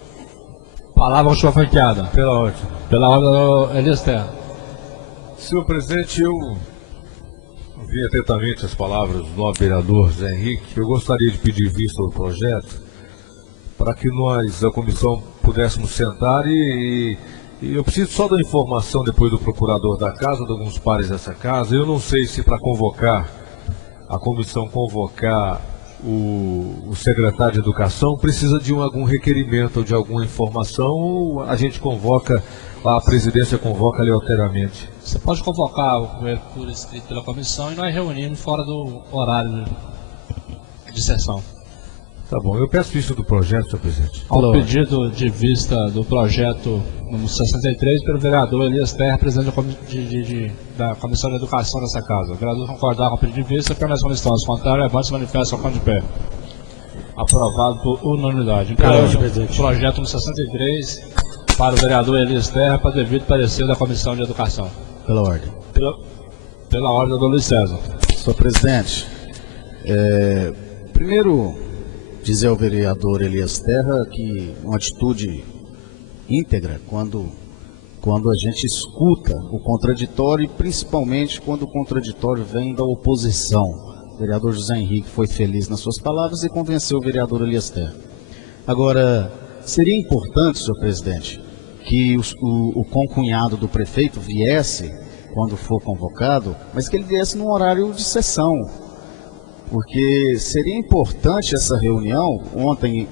Palavra com sua franqueada. Pela ordem. Pela ordem do Elias Terra. Senhor presidente, eu ouvi atentamente as palavras do nobre vereador Zé Henrique. Eu gostaria de pedir vista ao projeto para que nós, da comissão, pudéssemos sentar e eu preciso só da informação depois do procurador da casa, de alguns pares dessa casa. Eu não sei se para convocar, a comissão convocar o secretário de Educação, precisa de algum requerimento ou de alguma informação, ou a gente convoca, a presidência convoca aleatoriamente. Você pode convocar ele por escrito pela comissão e nós reunimos fora do horário de sessão. Tá bom, eu peço vista do projeto, senhor presidente. Ao pedido de vista do projeto número 63 pelo vereador Elias Terra, presidente da Comissão de Educação dessa casa. O vereador concordar com o pedido de vista, permanece como estão. Ao contrário, levante-se e manifesta com de pé. Aprovado por unanimidade. Então, projeto número 63 para o vereador Elias Terra, para devido parecer da Comissão de Educação. Pela ordem. Pela ordem do Luiz César. Senhor presidente, primeiro dizer ao vereador Elias Terra que uma atitude íntegra quando a gente escuta o contraditório e principalmente quando o contraditório vem da oposição. O vereador José Henrique foi feliz nas suas palavras e convenceu o vereador Elias Terra. Agora, seria importante, senhor presidente, que o concunhado do prefeito viesse quando for convocado, mas que ele viesse num horário de sessão. porque seria importante essa reunião. Ontem,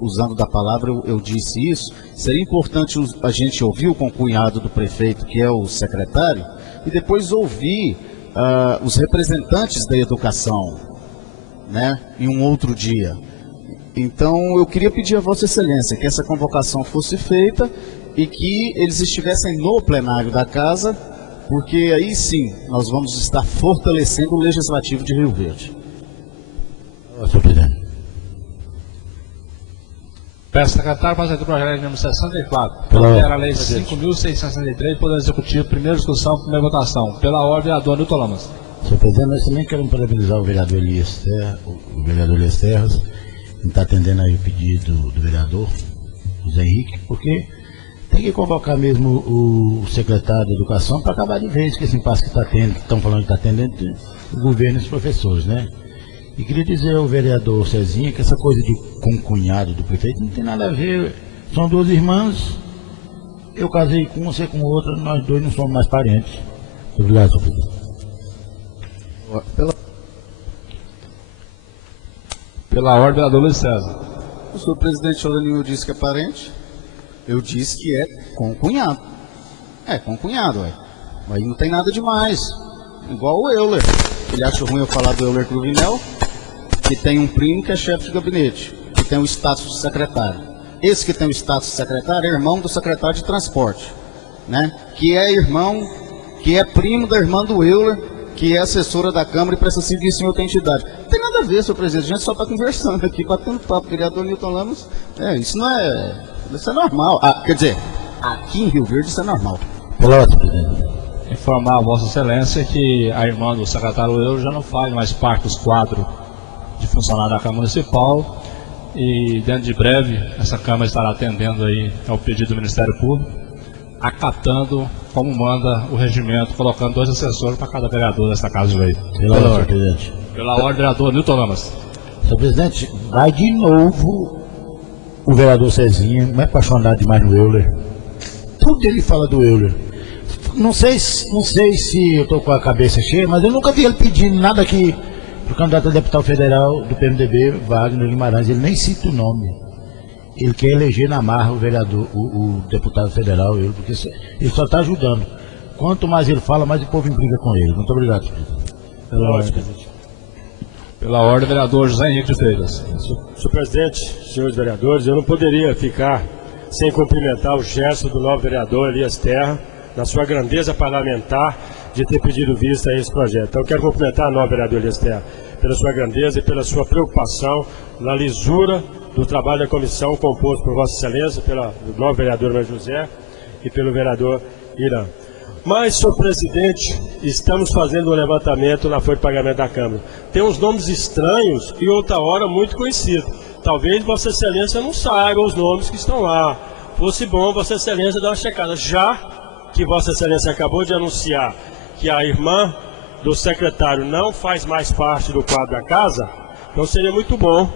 usando da palavra, eu disse isso, seria importante a gente ouvir o concunhado do prefeito, que é o secretário, e depois ouvir os representantes da educação, né, em um outro dia. Então, eu queria pedir a Vossa Excelência que essa convocação fosse feita e que eles estivessem no plenário da Casa, porque aí sim nós vamos estar fortalecendo o Legislativo de Rio Verde. Senhor presidente. Peço ao secretário para fazer o projeto de número 64. Pela Era a lei 5.663, Poder Executivo, primeira discussão, primeira votação. Pela ordem, vereador Nilton Lamas. Senhor presidente, nós também queremos parabenizar o vereador Elias Terras, que está atendendo aí o pedido do vereador José Henrique, porque tem que convocar mesmo o secretário de Educação para acabar de vez com esse impasse que está tendo, que estão falando que está tendo entre o governo e os professores, né? E queria dizer ao vereador Cezinha que essa coisa de concunhado do prefeito não tem nada a ver. São duas irmãs, eu casei com uma, você com outra, nós dois não somos mais parentes. Obrigado, senhor presidente. Pela ordem, vereador Luiz César. O senhor presidente Olanil disse que é parente, eu disse que é concunhado. É concunhado, ué. Mas não tem nada demais. Igual o Euler. Ele acha ruim eu falar do Euler Cruvinel, que tem um primo que é chefe de gabinete, que tem o status de secretário. Esse que tem o status de secretário é irmão do secretário de transporte, né? Que é irmão, que é primo da irmã do Euler, que é assessora da Câmara e presta serviço em outra entidade. Não tem nada a ver, senhor presidente, a gente só está conversando aqui, batendo papo. Vereador Nilton Lamas, isso não é... Isso é normal. Quer dizer, aqui em Rio Verde isso é normal. Pela ordem, presidente. Informar a Vossa Excelência que a irmã do secretário Euler já não faz mais parte dos quadros de funcionário da Câmara Municipal e dentro de breve essa Câmara estará atendendo aí ao pedido do Ministério Público, acatando como manda o regimento, colocando 2 assessores para cada vereador dessa Casa de Lei. Pela ordem, senhor presidente. Pela ordem, vereador Nilton Lamas. Senhor presidente, vai de novo o vereador Cezinha, não é apaixonado demais no Euler. Tudo ele fala do Euler. Não sei se eu estou com a cabeça cheia, mas eu nunca vi ele pedindo nada aqui para o candidato a deputado federal do PMDB, Wagner Guimarães. Ele nem cita o nome. Ele quer eleger na marra o vereador, o deputado federal, porque ele só está ajudando. Quanto mais ele fala, mais o povo implica com ele. Muito obrigado, presidente. Pela ordem, presidente. Pela ordem, vereador José Henrique de Freitas. Senhor presidente, senhores vereadores, eu não poderia ficar sem cumprimentar o gesto do novo vereador Elias Terra, na sua grandeza parlamentar, de ter pedido vista a esse projeto. Então, eu quero cumprimentar a nova vereadora Elias Terra pela sua grandeza e pela sua preocupação na lisura do trabalho da comissão, composto por Vossa Excelência, pelo novo vereador Maria José e pelo vereador Irã. Mas, senhor presidente, estamos fazendo um levantamento na folha de pagamento da Câmara. Tem uns nomes estranhos e outra hora muito conhecidos. Talvez Vossa Excelência não saiba os nomes que estão lá. Fosse bom Vossa Excelência dar uma checada. Já que Vossa Excelência acabou de anunciar que a irmã do secretário não faz mais parte do quadro da casa, então seria muito bom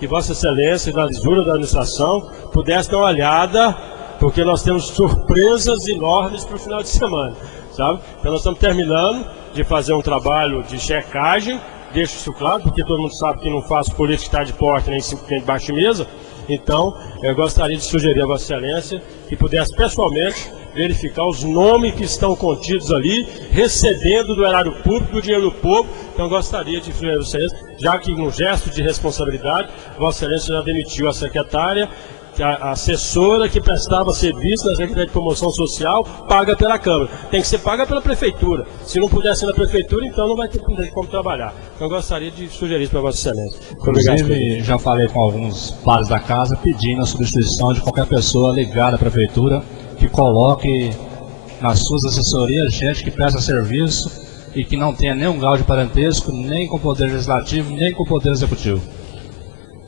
que Vossa Excelência, na lisura da administração, pudesse dar uma olhada, porque nós temos surpresas enormes para o final de semana, sabe? Então nós estamos terminando de fazer um trabalho de checagem, deixo isso claro, porque todo mundo sabe que não faço política de estar de porta nem de baixo de mesa. Então, eu gostaria de sugerir a Vossa Excelência que pudesse pessoalmente verificar os nomes que estão contidos ali, recebendo do erário público, do dinheiro do povo. Então, eu gostaria de sugerir a Vossa Excelência, já que num gesto de responsabilidade, Vossa Excelência já demitiu a secretária, a assessora que prestava serviço na Secretaria de Promoção Social, paga pela Câmara. Tem que ser paga pela Prefeitura. Se não puder ser na Prefeitura, então não vai ter como trabalhar. Então, eu gostaria de sugerir isso para Vossa Excelência. Inclusive, já falei com alguns pares da casa pedindo a substituição de qualquer pessoa ligada à Prefeitura que coloque nas suas assessorias gente que presta serviço e que não tenha nenhum grau de parentesco, nem com o Poder Legislativo, nem com o Poder Executivo.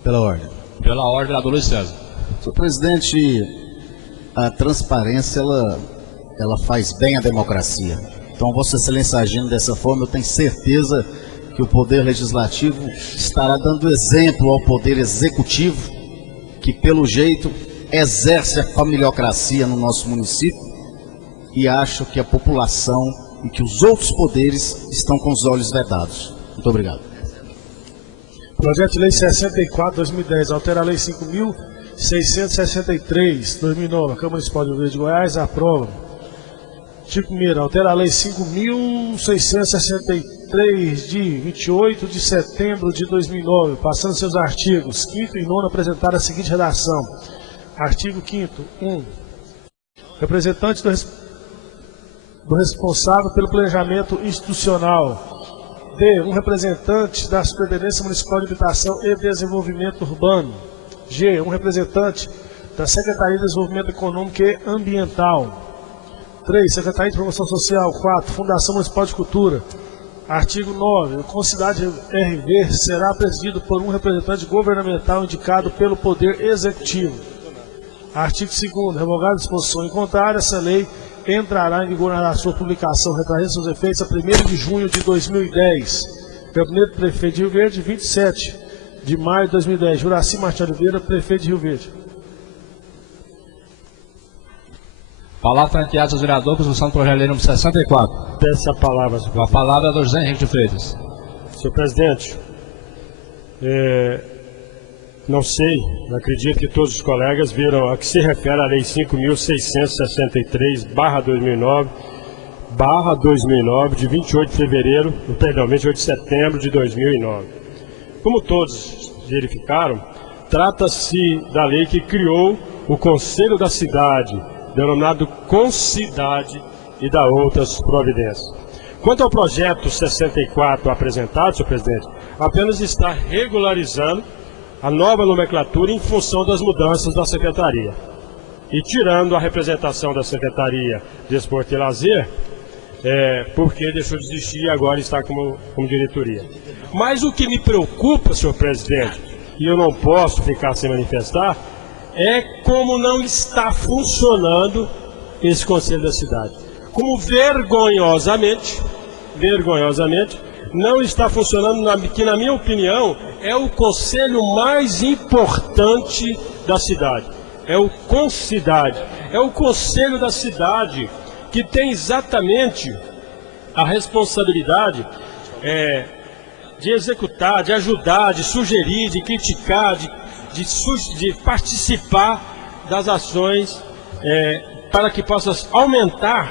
Pela ordem. Pela ordem, vereador Luiz César. Senhor presidente, a transparência, ela faz bem à democracia. Então, Vossa Excelência agindo dessa forma, eu tenho certeza que o Poder Legislativo estará dando exemplo ao Poder Executivo, que pelo jeito exerce a familiocracia no nosso município, e acho que a população e que os outros poderes estão com os olhos vedados. Muito obrigado. Projeto de Lei 64/2010, altera a Lei 5.663/2009, Câmara Municipal de Rio Verde de Goiás, aprova. Artigo 1º, altera a Lei 5.663, de 28 de setembro de 2009, passando seus artigos 5º e 9º, apresentar a seguinte redação. Artigo 5º, 1. Representante do responsável pelo planejamento institucional. D. Um representante da Superintendência Municipal de Habitação e Desenvolvimento Urbano. G. Um representante da Secretaria de Desenvolvimento Econômico e Ambiental. 3. Secretaria de Promoção Social. 4. Fundação Municipal de Cultura. Artigo 9. O Concidade RV será presidido por um representante governamental indicado pelo Poder Executivo. Artigo 2º. Revogada a disposição em contrário, essa lei entrará em vigor na sua publicação, retraindo seus efeitos a 1º de junho de 2010. Gabinete do Prefeito de Rio Verde, 27 de maio de 2010. Juraci Martins Oliveira, Prefeito de Rio Verde. Palavra franqueada aos vereadores, discussão do projeto de lei número 64. Peço a palavra, senhor A palavra é do José Henrique de Freitas. Senhor presidente, não sei, acredito que todos os colegas viram a que se refere à Lei 5.663/2009, de 28 de fevereiro, perdão, 28 de setembro de 2009. Como todos verificaram, trata-se da lei que criou o Conselho da Cidade, denominado Concidade, e da outras providências. Quanto ao projeto 64 apresentado, senhor presidente, apenas está regularizando a nova nomenclatura em função das mudanças da Secretaria. E tirando a representação da Secretaria de Esporte e Lazer, porque deixou de existir e agora está como diretoria. Mas o que me preocupa, senhor presidente, e eu não posso ficar sem manifestar, é como não está funcionando esse Conselho da Cidade. Como vergonhosamente, não está funcionando, que na minha opinião é o conselho mais importante da cidade. É o Concidade, é o conselho da cidade que tem exatamente a responsabilidade de executar, de ajudar, de sugerir, de criticar, de participar das ações para que possa aumentar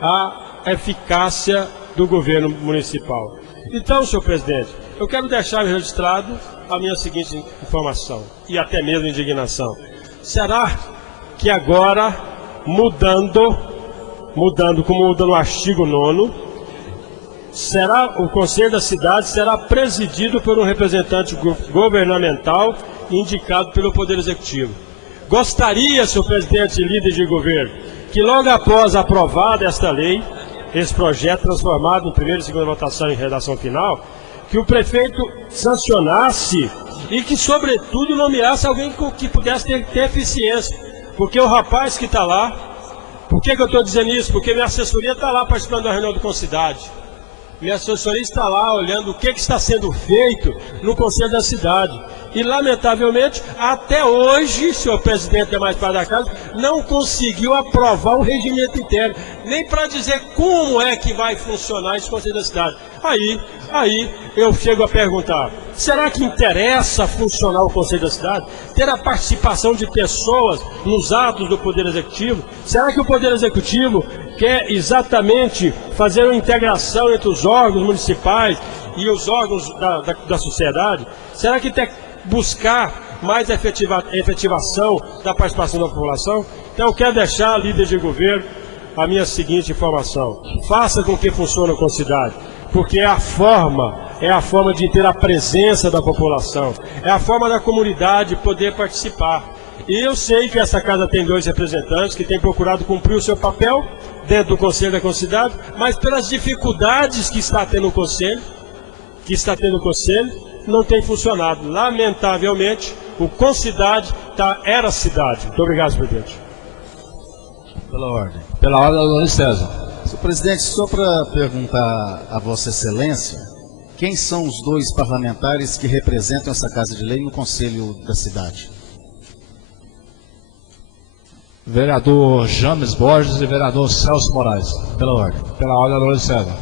a eficácia do governo municipal. Então, senhor presidente, eu quero deixar registrado a minha seguinte informação, e até mesmo indignação. Será que agora, mudando como muda no artigo 9º, o Conselho da Cidade será presidido por um representante governamental indicado pelo Poder Executivo? Gostaria, senhor presidente e líder de governo, que logo após aprovada esta lei, esse projeto transformado em primeira e segunda votação em redação final, que o prefeito sancionasse e que, sobretudo, nomeasse alguém que pudesse ter eficiência. Porque o rapaz que está lá, por que eu estou dizendo isso? Porque minha assessoria está lá participando da reunião do Concidade. Minha assessoria está lá olhando o que está sendo feito no Conselho da Cidade. E, lamentavelmente, até hoje, senhor presidente da mais parte da casa, não conseguiu aprovar o regimento interno, nem para dizer como é que vai funcionar esse Conselho da Cidade. Aí eu chego a perguntar, será que interessa funcionar o Conselho da Cidade? Ter a participação de pessoas nos atos do Poder Executivo? Será que o Poder Executivo quer exatamente fazer uma integração entre os órgãos municipais e os órgãos da sociedade? Será que quer buscar mais efetivação da participação da população? Então eu quero deixar, líder de governo, a minha seguinte informação. Faça com que funcione a Concidade, porque é a forma de ter a presença da população, é a forma da comunidade poder participar. E eu sei que essa casa tem 2 representantes que têm procurado cumprir o seu papel dentro do Conselho da Concidade, mas pelas dificuldades que está tendo o Conselho, não tem funcionado. Lamentavelmente, o Concidade era cidade. Muito obrigado, senhor presidente. Pela ordem, Luiz César. Senhor presidente, só para perguntar a Vossa Excelência, quem são os 2 parlamentares que representam essa Casa de Lei no Conselho da Cidade? Vereador James Borges e vereador Celso Moraes. Pela ordem. Pela ordem, Luiz César.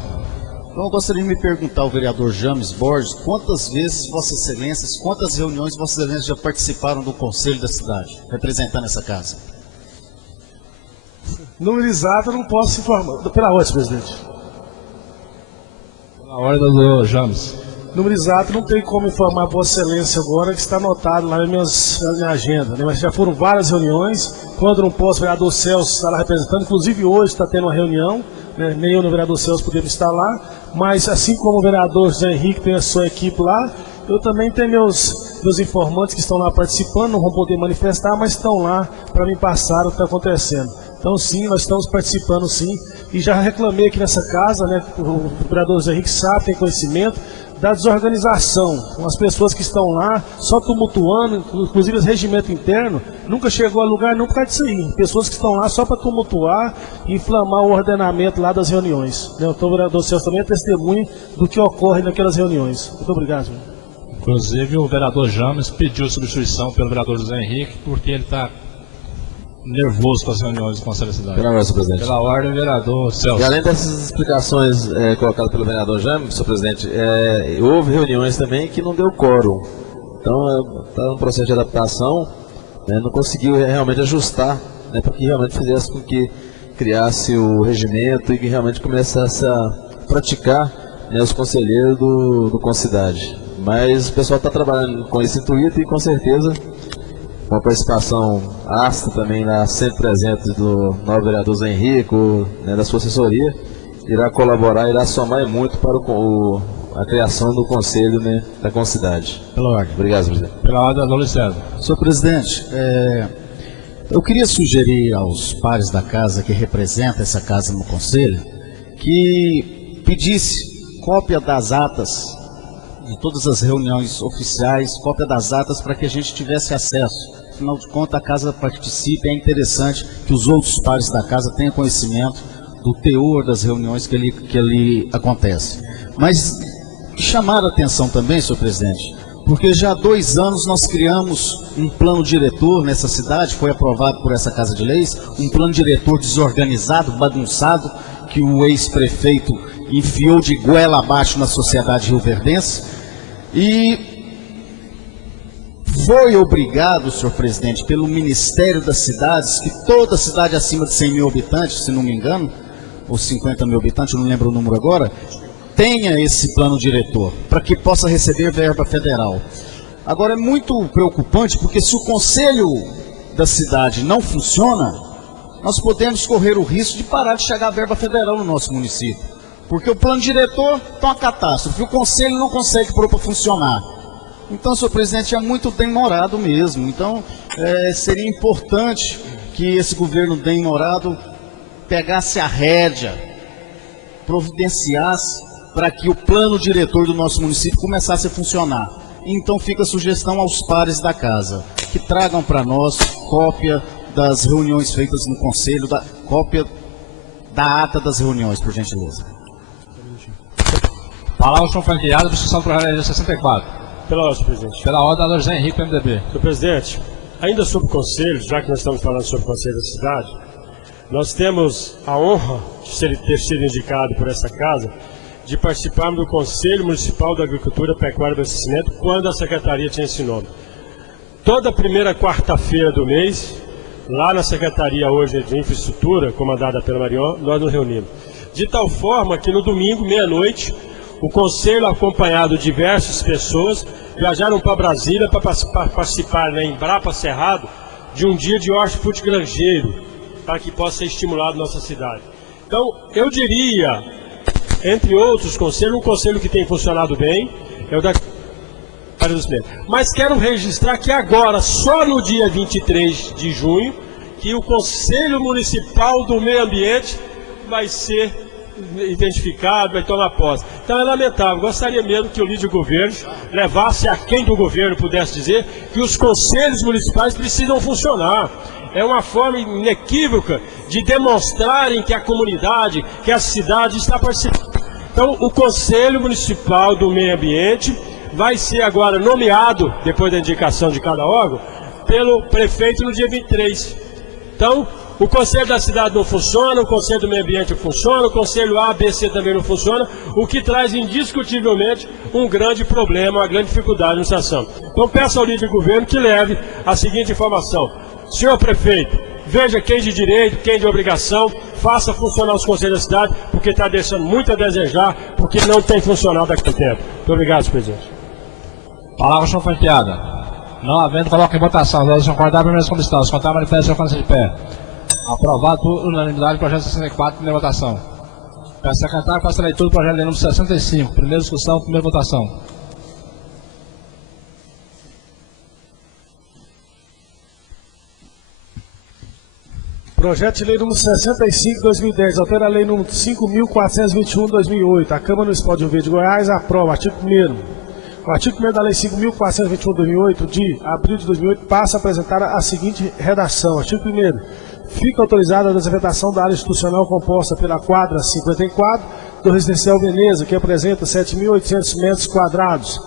Então eu gostaria de me perguntar ao vereador James Borges, quantas vezes Vossas Excelências, quantas reuniões Vossas Excelências já participaram do Conselho da cidade, representando essa casa? Número exato eu não posso informar. Pela ordem, presidente. Pela ordem do James. Número exato não tem como informar Vossa Excelência agora, que está anotado lá na minha agenda, né? Mas já foram várias reuniões. Quando não posso, o vereador Celso está lá representando. Inclusive hoje está tendo uma reunião, né? Nem eu nem o vereador Celso podemos estar lá. Mas assim como o vereador José Henrique tem a sua equipe lá, eu também tenho meus informantes que estão lá participando, não vão poder manifestar, mas estão lá para me passar o que está acontecendo. Então sim, nós estamos participando sim. E já reclamei aqui nessa casa, né? O vereador José Henrique sabe, tem conhecimento da desorganização, com as pessoas que estão lá, só tumultuando, inclusive o regimento interno, nunca chegou a lugar não por causa disso aí. Pessoas que estão lá só para tumultuar e inflamar o ordenamento lá das reuniões. Né? Então o vereador Celso também é testemunho do que ocorre naquelas reuniões. Muito obrigado, senhor. Inclusive o vereador James pediu substituição pelo vereador José Henrique, porque ele está nervoso com as reuniões do Conselho da Cidade. Pela ordem, senhor presidente. Pela ordem, vereador Celso. E além dessas explicações colocadas pelo vereador James, senhor presidente, houve reuniões também que não deu quórum. Então, está no processo de adaptação, né, não conseguiu realmente ajustar, né, para que realmente fizesse com que criasse o regimento e que realmente começasse a praticar, né, os conselheiros do Concidade. Mas o pessoal está trabalhando com esse intuito e com certeza, com a participação ácida também lá, sempre presente do novo vereador Zé Henrique, né, da sua assessoria, irá colaborar, irá somar muito para a criação do Conselho, né, da Concidade. Pela ordem. Obrigado, presidente. Pela ordem da licença. Senhor presidente, eu queria sugerir aos pares da casa que representam essa casa no Conselho, que pedisse cópia das atas de todas as reuniões oficiais, cópia das atas para que a gente tivesse acesso. Afinal de contas, a casa participe, é interessante que os outros pares da casa tenham conhecimento do teor das reuniões que ali acontece. Mas chamar a atenção também, senhor presidente, porque já há 2 anos nós criamos um plano diretor nessa cidade, foi aprovado por essa Casa de Leis, um plano diretor desorganizado, bagunçado, que o ex-prefeito enfiou de goela abaixo na sociedade rioverdense, e foi obrigado, senhor presidente, pelo Ministério das Cidades, que toda cidade acima de 100 mil habitantes, se não me engano, ou 50 mil habitantes, eu não lembro o número agora, tenha esse plano diretor, para que possa receber verba federal. Agora é muito preocupante, porque se o Conselho da cidade não funciona, nós podemos correr o risco de parar de chegar a verba federal no nosso município. Porque o plano diretor está uma catástrofe, o Conselho não consegue pôr para funcionar. Então, senhor presidente, é muito demorado mesmo. Então, seria importante que esse governo demorado pegasse a rédea, providenciasse para que o plano diretor do nosso município começasse a funcionar. Então, fica a sugestão aos pares da casa, que tragam para nós cópia das reuniões feitas no Conselho, cópia da ata das reuniões, por gentileza. Palavras são franqueadas, discussão para a lei 64. Pela ordem, senhor presidente. Pela ordem da José Henrique, PMDB. Senhor presidente, ainda sobre o Conselho, já que nós estamos falando sobre o Conselho da cidade, nós temos a honra de ter sido indicado por essa casa de participarmos do Conselho Municipal da Agricultura, Pecuária e Abastecimento, quando a Secretaria tinha esse nome. Toda primeira quarta-feira do mês, lá na Secretaria hoje de Infraestrutura, comandada pela Marion, nós nos reunimos. De tal forma que no domingo, meia-noite, o Conselho, acompanhado de diversas pessoas, viajaram para Brasília para participar na Embrapa Cerrado de um dia de hortifruti granjeiro, para que possa ser estimulado nossa cidade. Então, eu diria, entre outros conselhos, um conselho que tem funcionado bem é o da... Mas quero registrar que agora, só no dia 23 de junho, que o Conselho Municipal do Meio Ambiente vai ser identificado, vai tomar posse. Então é lamentável, gostaria mesmo que o líder de governo levasse a quem do governo pudesse dizer que os conselhos municipais precisam funcionar. É uma forma inequívoca de demonstrarem que a comunidade, que a cidade está participando. Então o Conselho Municipal do Meio Ambiente vai ser agora nomeado, depois da indicação de cada órgão, pelo prefeito no dia 23. Então, O Conselho da Cidade não funciona, o Conselho do Meio Ambiente funciona, o Conselho A, B, C também não funciona, o que traz indiscutivelmente um grande problema, uma grande dificuldade na administração. Então peço ao líder de governo que leve a seguinte informação. Senhor prefeito, veja quem de direito, quem de obrigação, faça funcionar os conselhos da cidade, porque está deixando muito a desejar, porque não tem funcionado aqui tempo. Muito obrigado, senhor presidente. Palavra, senhor franqueada. Não havendo, coloca em votação. Os concordar primeiro como estão. Os contrários manifestam a de pé. Aprovado por unanimidade o projeto 64, primeira votação. Peço ao secretário que faça a leitura do projeto de lei número 65. Primeira discussão, primeira votação. Projeto de lei número 65/2010, altera a lei número 5.421/2008. A Câmara Municipal de Rio Verde, Goiás, aprova. Artigo 1º. O artigo 1º da lei 5.421/2008, de abril de 2008, passa a apresentar a seguinte redação. Artigo 1º. Fica autorizada a desavedação da área institucional composta pela quadra 54 do Residencial Veneza, que apresenta 7.800 metros quadrados,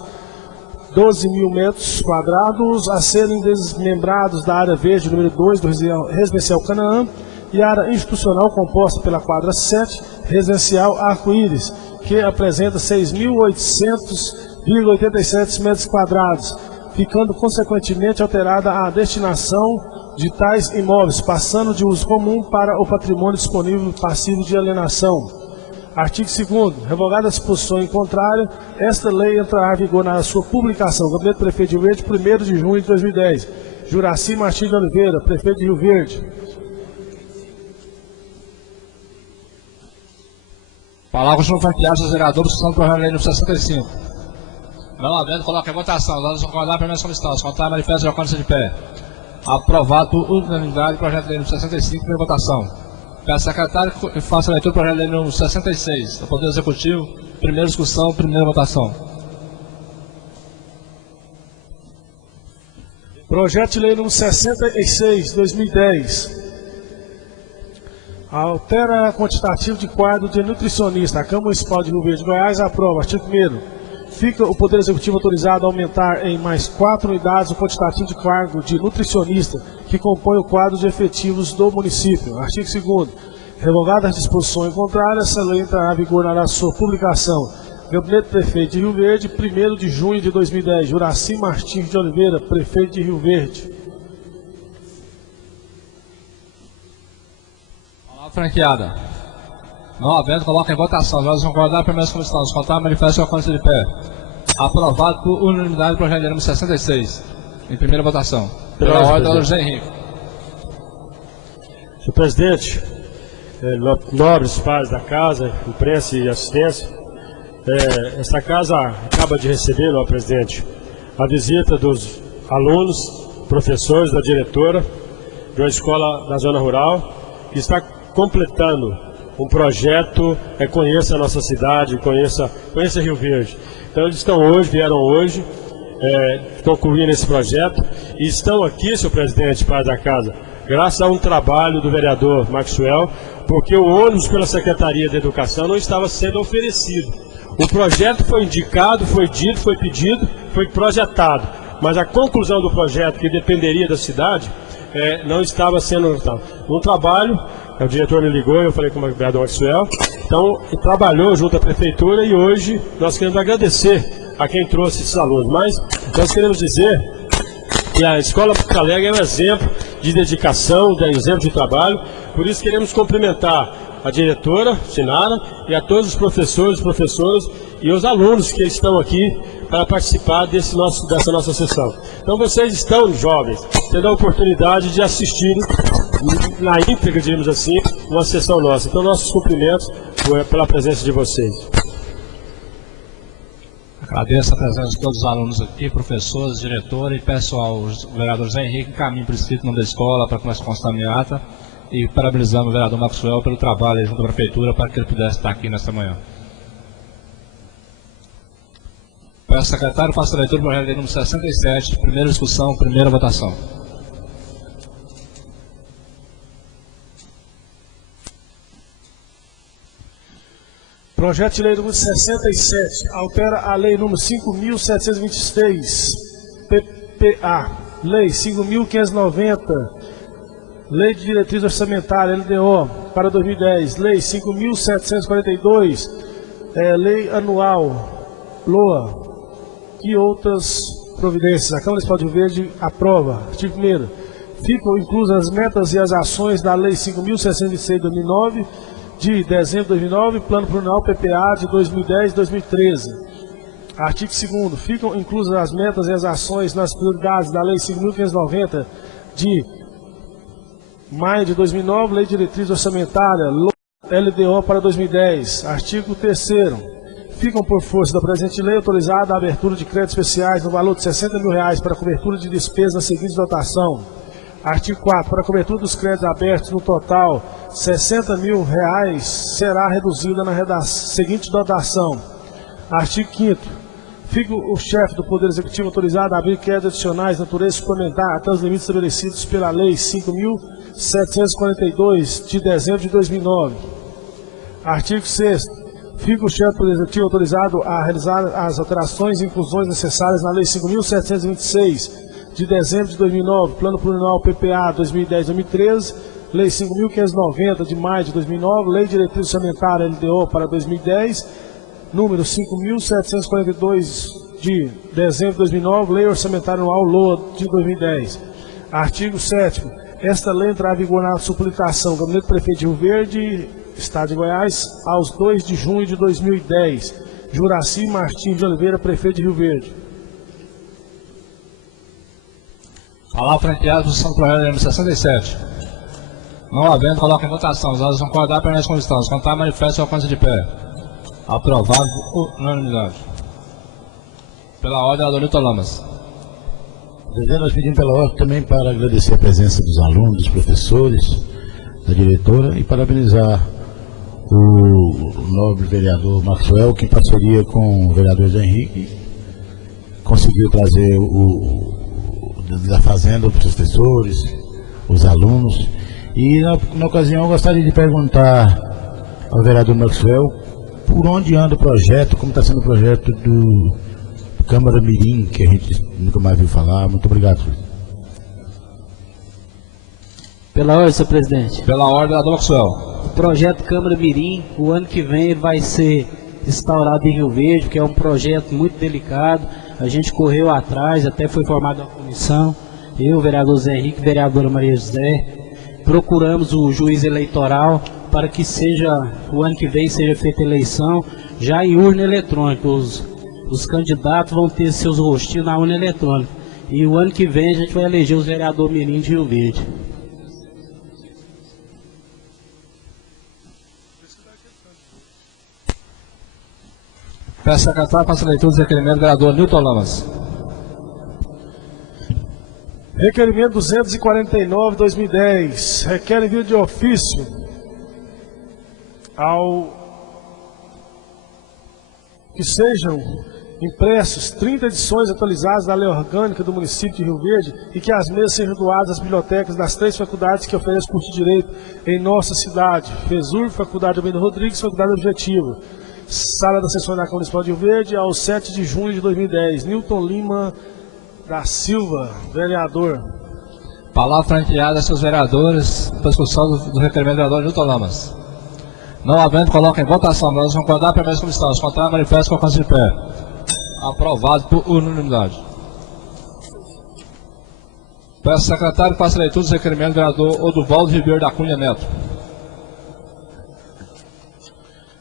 12.000 metros quadrados a serem desmembrados da área verde número 2 do Residencial Canaã, e a área institucional composta pela quadra 7, Residencial Arco-Íris, que apresenta 6.800,87 metros quadrados, ficando consequentemente alterada a destinação de tais imóveis, passando de uso comum para o patrimônio disponível passivo de alienação. Artigo 2º. Revogada a disposição em contrário, esta lei entrará em vigor na sua publicação. Gabinete do Prefeito de Rio Verde, 1º de junho de 2010. Juraci Martins de Oliveira, Prefeito de Rio Verde. Palavra, senhor franqueado, senhor vereador, discussão do projeto de lei número 65. Não havendo, coloca em votação. Os concordar primeiro como estão. Os contrários manifestam a de pé. Aprovado por unanimidade o projeto de lei número 65, primeira votação. Peço ao secretário que faça a leitura do projeto de lei número 66, do Poder Executivo, primeira discussão, primeira votação. Projeto de lei número 66/2010. Altera quantitativo de quadro de nutricionista. A Câmara Municipal de Rio Verde, Goiás, aprova. Artigo 1º. Fica o Poder Executivo autorizado a aumentar em mais 4 unidades o quantitativo de cargo de nutricionista que compõe o quadro de efetivos do município. Artigo 2º. Revogadas as disposições contrárias, essa lei entrará em vigor na sua publicação. Gabinete do Prefeito de Rio Verde, 1º de junho de 2010. Juraci Martins de Oliveira, Prefeito de Rio Verde. Palavra franqueada. Não havendo, coloca em votação. Os concordar primeiro como estão. Os contrários manifestam a de pé. Aprovado por unanimidade o projeto de lei número 66. Em primeira votação. Pela ordem do José Henrique. Senhor presidente, nobres pais da casa, imprensa e assistência, esta casa acaba de receber, senhor presidente, a visita dos alunos, professores, da diretora de uma escola da zona rural, que está completando um projeto, conheça a nossa cidade, conheça Rio Verde. Então eles vieram hoje, concluindo esse projeto, e estão aqui, senhor presidente, pais da casa, graças a um trabalho do vereador Maxwell, porque o ônibus pela Secretaria de Educação não estava sendo oferecido. O projeto foi indicado, foi dito, foi pedido, foi projetado, mas a conclusão do projeto, que dependeria da cidade, não estava sendo um trabalho. O diretor me ligou, eu falei com o vereador Maxwell, então trabalhou junto à prefeitura, e hoje nós queremos agradecer a quem trouxe esses alunos, mas nós queremos dizer que a Escola Porto Alegre é um exemplo de dedicação, um exemplo de trabalho, por isso queremos cumprimentar a diretora, Sinara, e a todos os professores, professoras e os alunos que estão aqui para participar dessa nossa sessão. Então vocês estão, jovens, tendo a oportunidade de assistir na íntegra, diríamos assim, uma sessão nossa. Então nossos cumprimentos pela presença de vocês. Agradeço a presença de todos os alunos aqui, professores, diretora, e peço ao vereador José Henrique encaminhe por escrito o nome da escola para que nós constamos em ata, e parabenizando o vereador Maxwell pelo trabalho junto à prefeitura para que ele pudesse estar aqui nesta manhã. Peço ao secretário, faça a leitura do projeto de lei número 67, primeira discussão, primeira votação. Projeto de lei número 67, altera a lei número 5.726, PPA, lei 5.590, Lei de Diretriz Orçamentária, LDO, para 2010. Lei 5.742, Lei Anual, LOA. E outras providências. A Câmara Municipal de Rio Verde aprova. Artigo 1º. Ficam inclusas as metas e as ações da Lei 5.606 de 2009, de dezembro de 2009, Plano Plurianual PPA de 2010 e 2013. Artigo 2º. Ficam inclusas as metas e as ações nas prioridades da Lei 5.590 de maio de 2009, Lei de Diretriz Orçamentária, LDO para 2010. Artigo 3º. Ficam por força da presente lei autorizada a abertura de créditos especiais no valor de R$60 mil para cobertura de despesas na seguinte dotação. Artigo 4º. Para a cobertura dos créditos abertos no total, R$60 mil será reduzida na seguinte dotação. Artigo 5º. Fica o chefe do Poder Executivo autorizado a abrir créditos adicionais de natureza suplementar até os limites estabelecidos pela Lei 5.742 de dezembro de 2009. Artigo 6º. Fica o chefe do Poder Executivo autorizado a realizar as alterações e inclusões necessárias na Lei 5.726 de dezembro de 2009, Plano Plurianual PPA 2010-2013, Lei 5.590 de maio de 2009, Lei de Diretriz Orçamentária LDO para 2010, número 5.742 de dezembro de 2009, Lei Orçamentária Anual LOA de 2010. Artigo 7º. Esta lei entrará em vigor na sua publicação, Gabinete do Prefeito de Rio Verde, Estado de Goiás, aos 2 de junho de 2010. Juraci Martins de Oliveira, Prefeito de Rio Verde. Palavra franqueada do São Projeto número 67. Não havendo, coloca em votação. Os atos vão concordar permanece como estão. Os contrários manifestam o alcance de pé. Aprovado por unanimidade. Pela ordem, Adonilton Lamas. Presidente, nós pedimos pela ordem também para agradecer a presença dos alunos, dos professores, da diretora e parabenizar o nobre vereador Maxwell, que em parceria com o vereador Zé Henrique conseguiu trazer da fazenda os professores, os alunos. E na ocasião eu gostaria de perguntar ao vereador Maxwell por onde anda o projeto, como está sendo o projeto do Câmara Mirim, que a gente nunca mais viu falar. Muito obrigado. Pela ordem, senhor presidente. Pela ordem, vereador Maxwell. O projeto Câmara Mirim, o ano que vem ele vai ser instaurado em Rio Verde, que é um projeto muito delicado. A gente correu atrás, até foi formada uma comissão. Eu, o vereador Zé Henrique, a vereadora Maria José, procuramos o juiz eleitoral para que o ano que vem seja feita eleição já em urna eletrônica. Os candidatos vão ter seus rostinhos na urna eletrônica. E o ano que vem a gente vai eleger os vereadores Mirim de Rio Verde. Peço secretário para a leitura do requerimento do vereador Nilton Lamas. Requerimento 249/2010. Requer envio de ofício que sejam impressos 30 edições atualizadas da Lei Orgânica do município de Rio Verde e que as mesmas sejam doadas às bibliotecas das 3 faculdades que oferecem curso de Direito em nossa cidade: FESUR, Faculdade Almeida Rodrigues, Faculdade Objetivo. Sala da Sessão da Câmara Municipal de Rio Verde, aos 7 de junho de 2010. Nilton Lima da Silva, vereador. Palavra franqueada a seus vereadores para discussão do requerimento do vereador Nilton Lamas. Não havendo, coloca em votação. Nós vamos concordar permanece como estão. Os contrários manifestam com alcance de pé. Aprovado por unanimidade. Peço secretário que faça a leitura do requerimento do vereador Oduvaldo Ribeiro da Cunha Neto.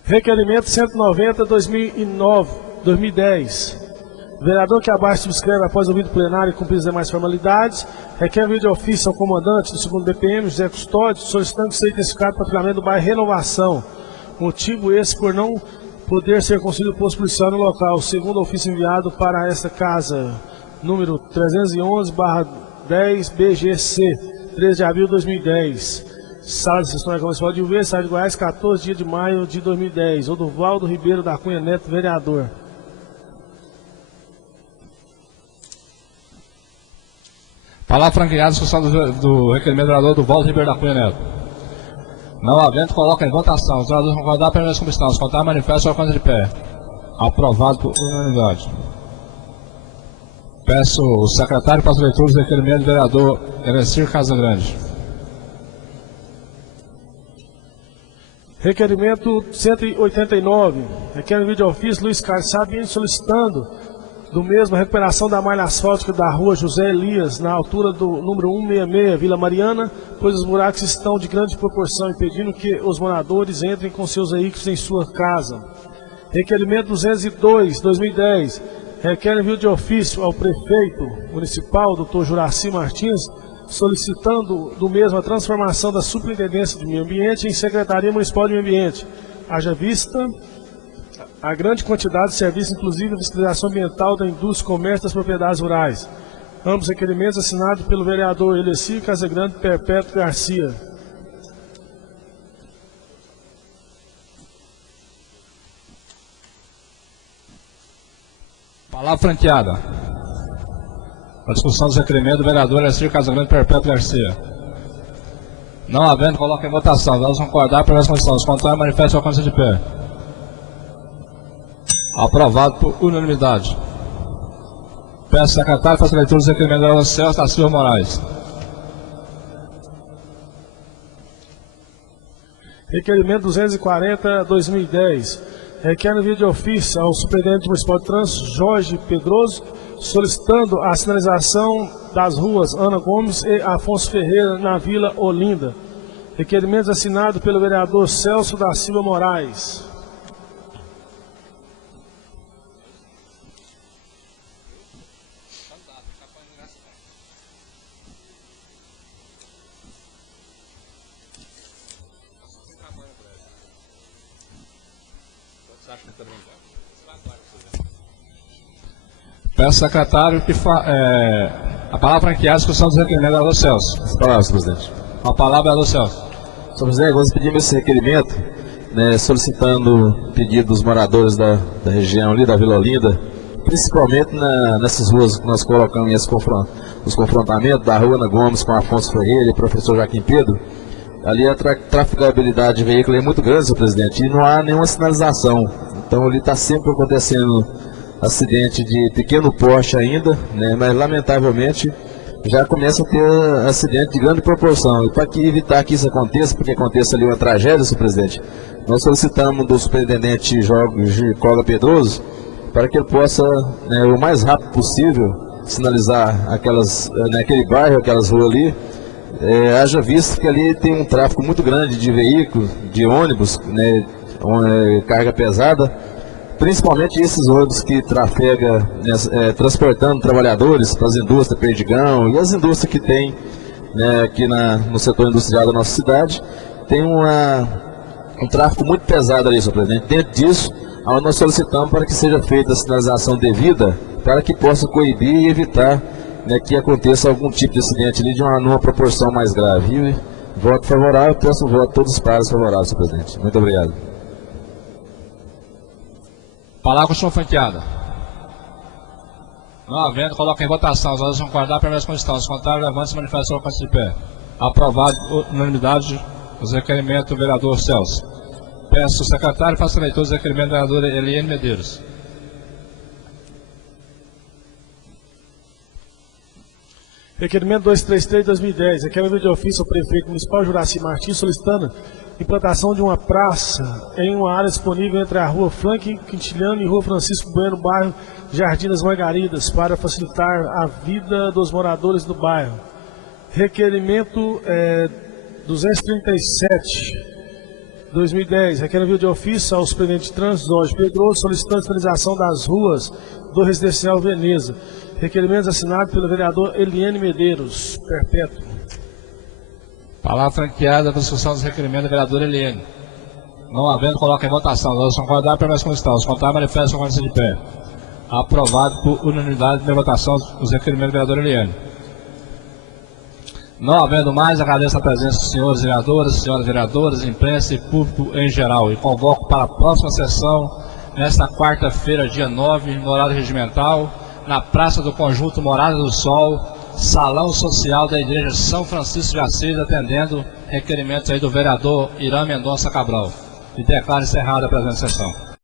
Requerimento 190/2010. Vereador que abaixo subscreve após ouvido plenário e cumprir as demais formalidades, requer envio de ofício ao comandante do 2º BPM, José Custódio, solicitando que seja intensificado o patrulhamento do bairro Renovação. Motivo esse por não poder ser construído posto policial no local. Segundo ofício enviado para esta casa, número 311/10 BGC, 13 de abril de 2010. Sala de Sessão da Câmara Municipal de Rio Verde, Estado de Goiás, 14 de maio de 2010. Oduvaldo Ribeiro da Cunha Neto, vereador. Palavra franqueada, discussão do requerimento do vereador Oduvaldo Ribeiro da Cunha Neto. Não havendo, coloca em votação. Os vereadores concordar permanecem como estão. Os contrários manifestam a alcance de pé. Aprovado por unanimidade. Peço o secretário para as leituras do requerimento do vereador Erecir Casagrande. Requerimento 189, requer vídeo ofício Luiz Carlos Sabino solicitando do mesmo a recuperação da malha asfáltica da rua José Elias, na altura do número 166, Vila Mariana, pois os buracos estão de grande proporção, impedindo que os moradores entrem com seus veículos em sua casa. Requerimento 202, 2010, requer envio de ofício ao prefeito municipal, Dr. Juraci Martins, solicitando do mesmo a transformação da Superintendência de Meio Ambiente em Secretaria Municipal de Meio Ambiente. Haja vista a grande quantidade de serviços, inclusive a fiscalização ambiental da indústria, comércio e das propriedades rurais. Ambos requerimentos assinados pelo vereador Eleci Casagrande Perpétuo Garcia. Palavra franqueada. A discussão dos requerimentos do vereador Eleci Casagrande Perpétuo Garcia. Não havendo, coloca em votação. Vamos concordar para as condições. Contrário, manifesta a consciência de pé. Aprovado por unanimidade. Peço ao secretário faça a leitura dos requerimentos do vereador Celso da Silva Moraes. Requerimento 240, 2010. Requer envio de ofício ao Superintendente Municipal de Trânsito, Jorge Pedroso, solicitando a sinalização das ruas Ana Gomes e Afonso Ferreira na Vila Olinda. Requerimentos assinados pelo vereador Celso da Silva Moraes. Peço ao secretário que a palavra franqueada, a discussão dos requerimentos do vereador Celso. As palavras, senhor presidente. A palavra, vereador Celso. Senhor presidente, nós pedimos esse requerimento, né, solicitando pedido dos moradores da região ali, da Vila Olinda, principalmente nessas ruas que nós colocamos os confrontamentos da rua Ana Gomes com Afonso Ferreira e professor Joaquim Pedro. Ali a trafegabilidade de veículo é muito grande, senhor presidente, e não há nenhuma sinalização. Então ali está sempre acontecendo acidente de pequeno porte ainda, né, mas lamentavelmente já começa a ter acidente de grande proporção. E para evitar que isso aconteça, porque aconteça ali uma tragédia, senhor presidente, nós solicitamos do superintendente Jorge Coga Pedroso para que ele possa, né, o mais rápido possível, sinalizar naquele bairro, aquelas ruas ali, haja visto que ali tem um tráfego muito grande de veículos, de ônibus, né, carga pesada, principalmente esses ônibus que trafegam, transportando trabalhadores para as indústrias Perdigão e as indústrias que tem, né, aqui no setor industrial da nossa cidade, tem um tráfego muito pesado ali, senhor presidente. Dentro disso, nós solicitamos para que seja feita a sinalização devida para que possa coibir e evitar, né, que aconteça algum tipo de acidente ali numa proporção mais grave. E voto favorável, peço o voto de todos os pares favoráveis, senhor presidente. Muito obrigado. Palavra com o senhor franqueada. Não havendo, coloca em votação. Os votos vão concordar para as condições. Contrário, levante-se e manifeste a consciência de pé. Aprovado por unanimidade os requerimentos do vereador Celso. Peço ao secretário faça a leitura dos requerimentos do vereador Eliane Medeiros. Requerimento 233 de 2010. Requer envio de ofício ao prefeito municipal Juraci Martins solicitando implantação de uma praça em uma área disponível entre a rua Frank Quintiliano e rua Francisco Bueno, bairro Jardim das Margaridas, para facilitar a vida dos moradores do bairro. Requerimento 237, 2010. Requer envio de ofício ao superintendente de trânsito Jorge Pedroso solicitando a sinalização das ruas do residencial Veneza. Requerimentos assinados pelo vereador Eliane Medeiros Perpétuo. Palavra franqueada para a discussão dos requerimentos do vereador Eliane. Não havendo, coloca em votação. Nós vamos concordar para mais condições. Contrário, manifesta a consciência de pé. Aprovado por unanimidade de votação os requerimentos do vereador Eliane. Não havendo mais, agradeço a presença dos senhores vereadores, senhoras vereadoras, imprensa e público em geral. E convoco para a próxima sessão, nesta quarta-feira, dia 9, no horário regimental, na Praça do Conjunto Morada do Sol, Salão Social da Igreja São Francisco de Assis, atendendo requerimentos aí do vereador Irã Mendonça Cabral. E declaro encerrada a presente sessão.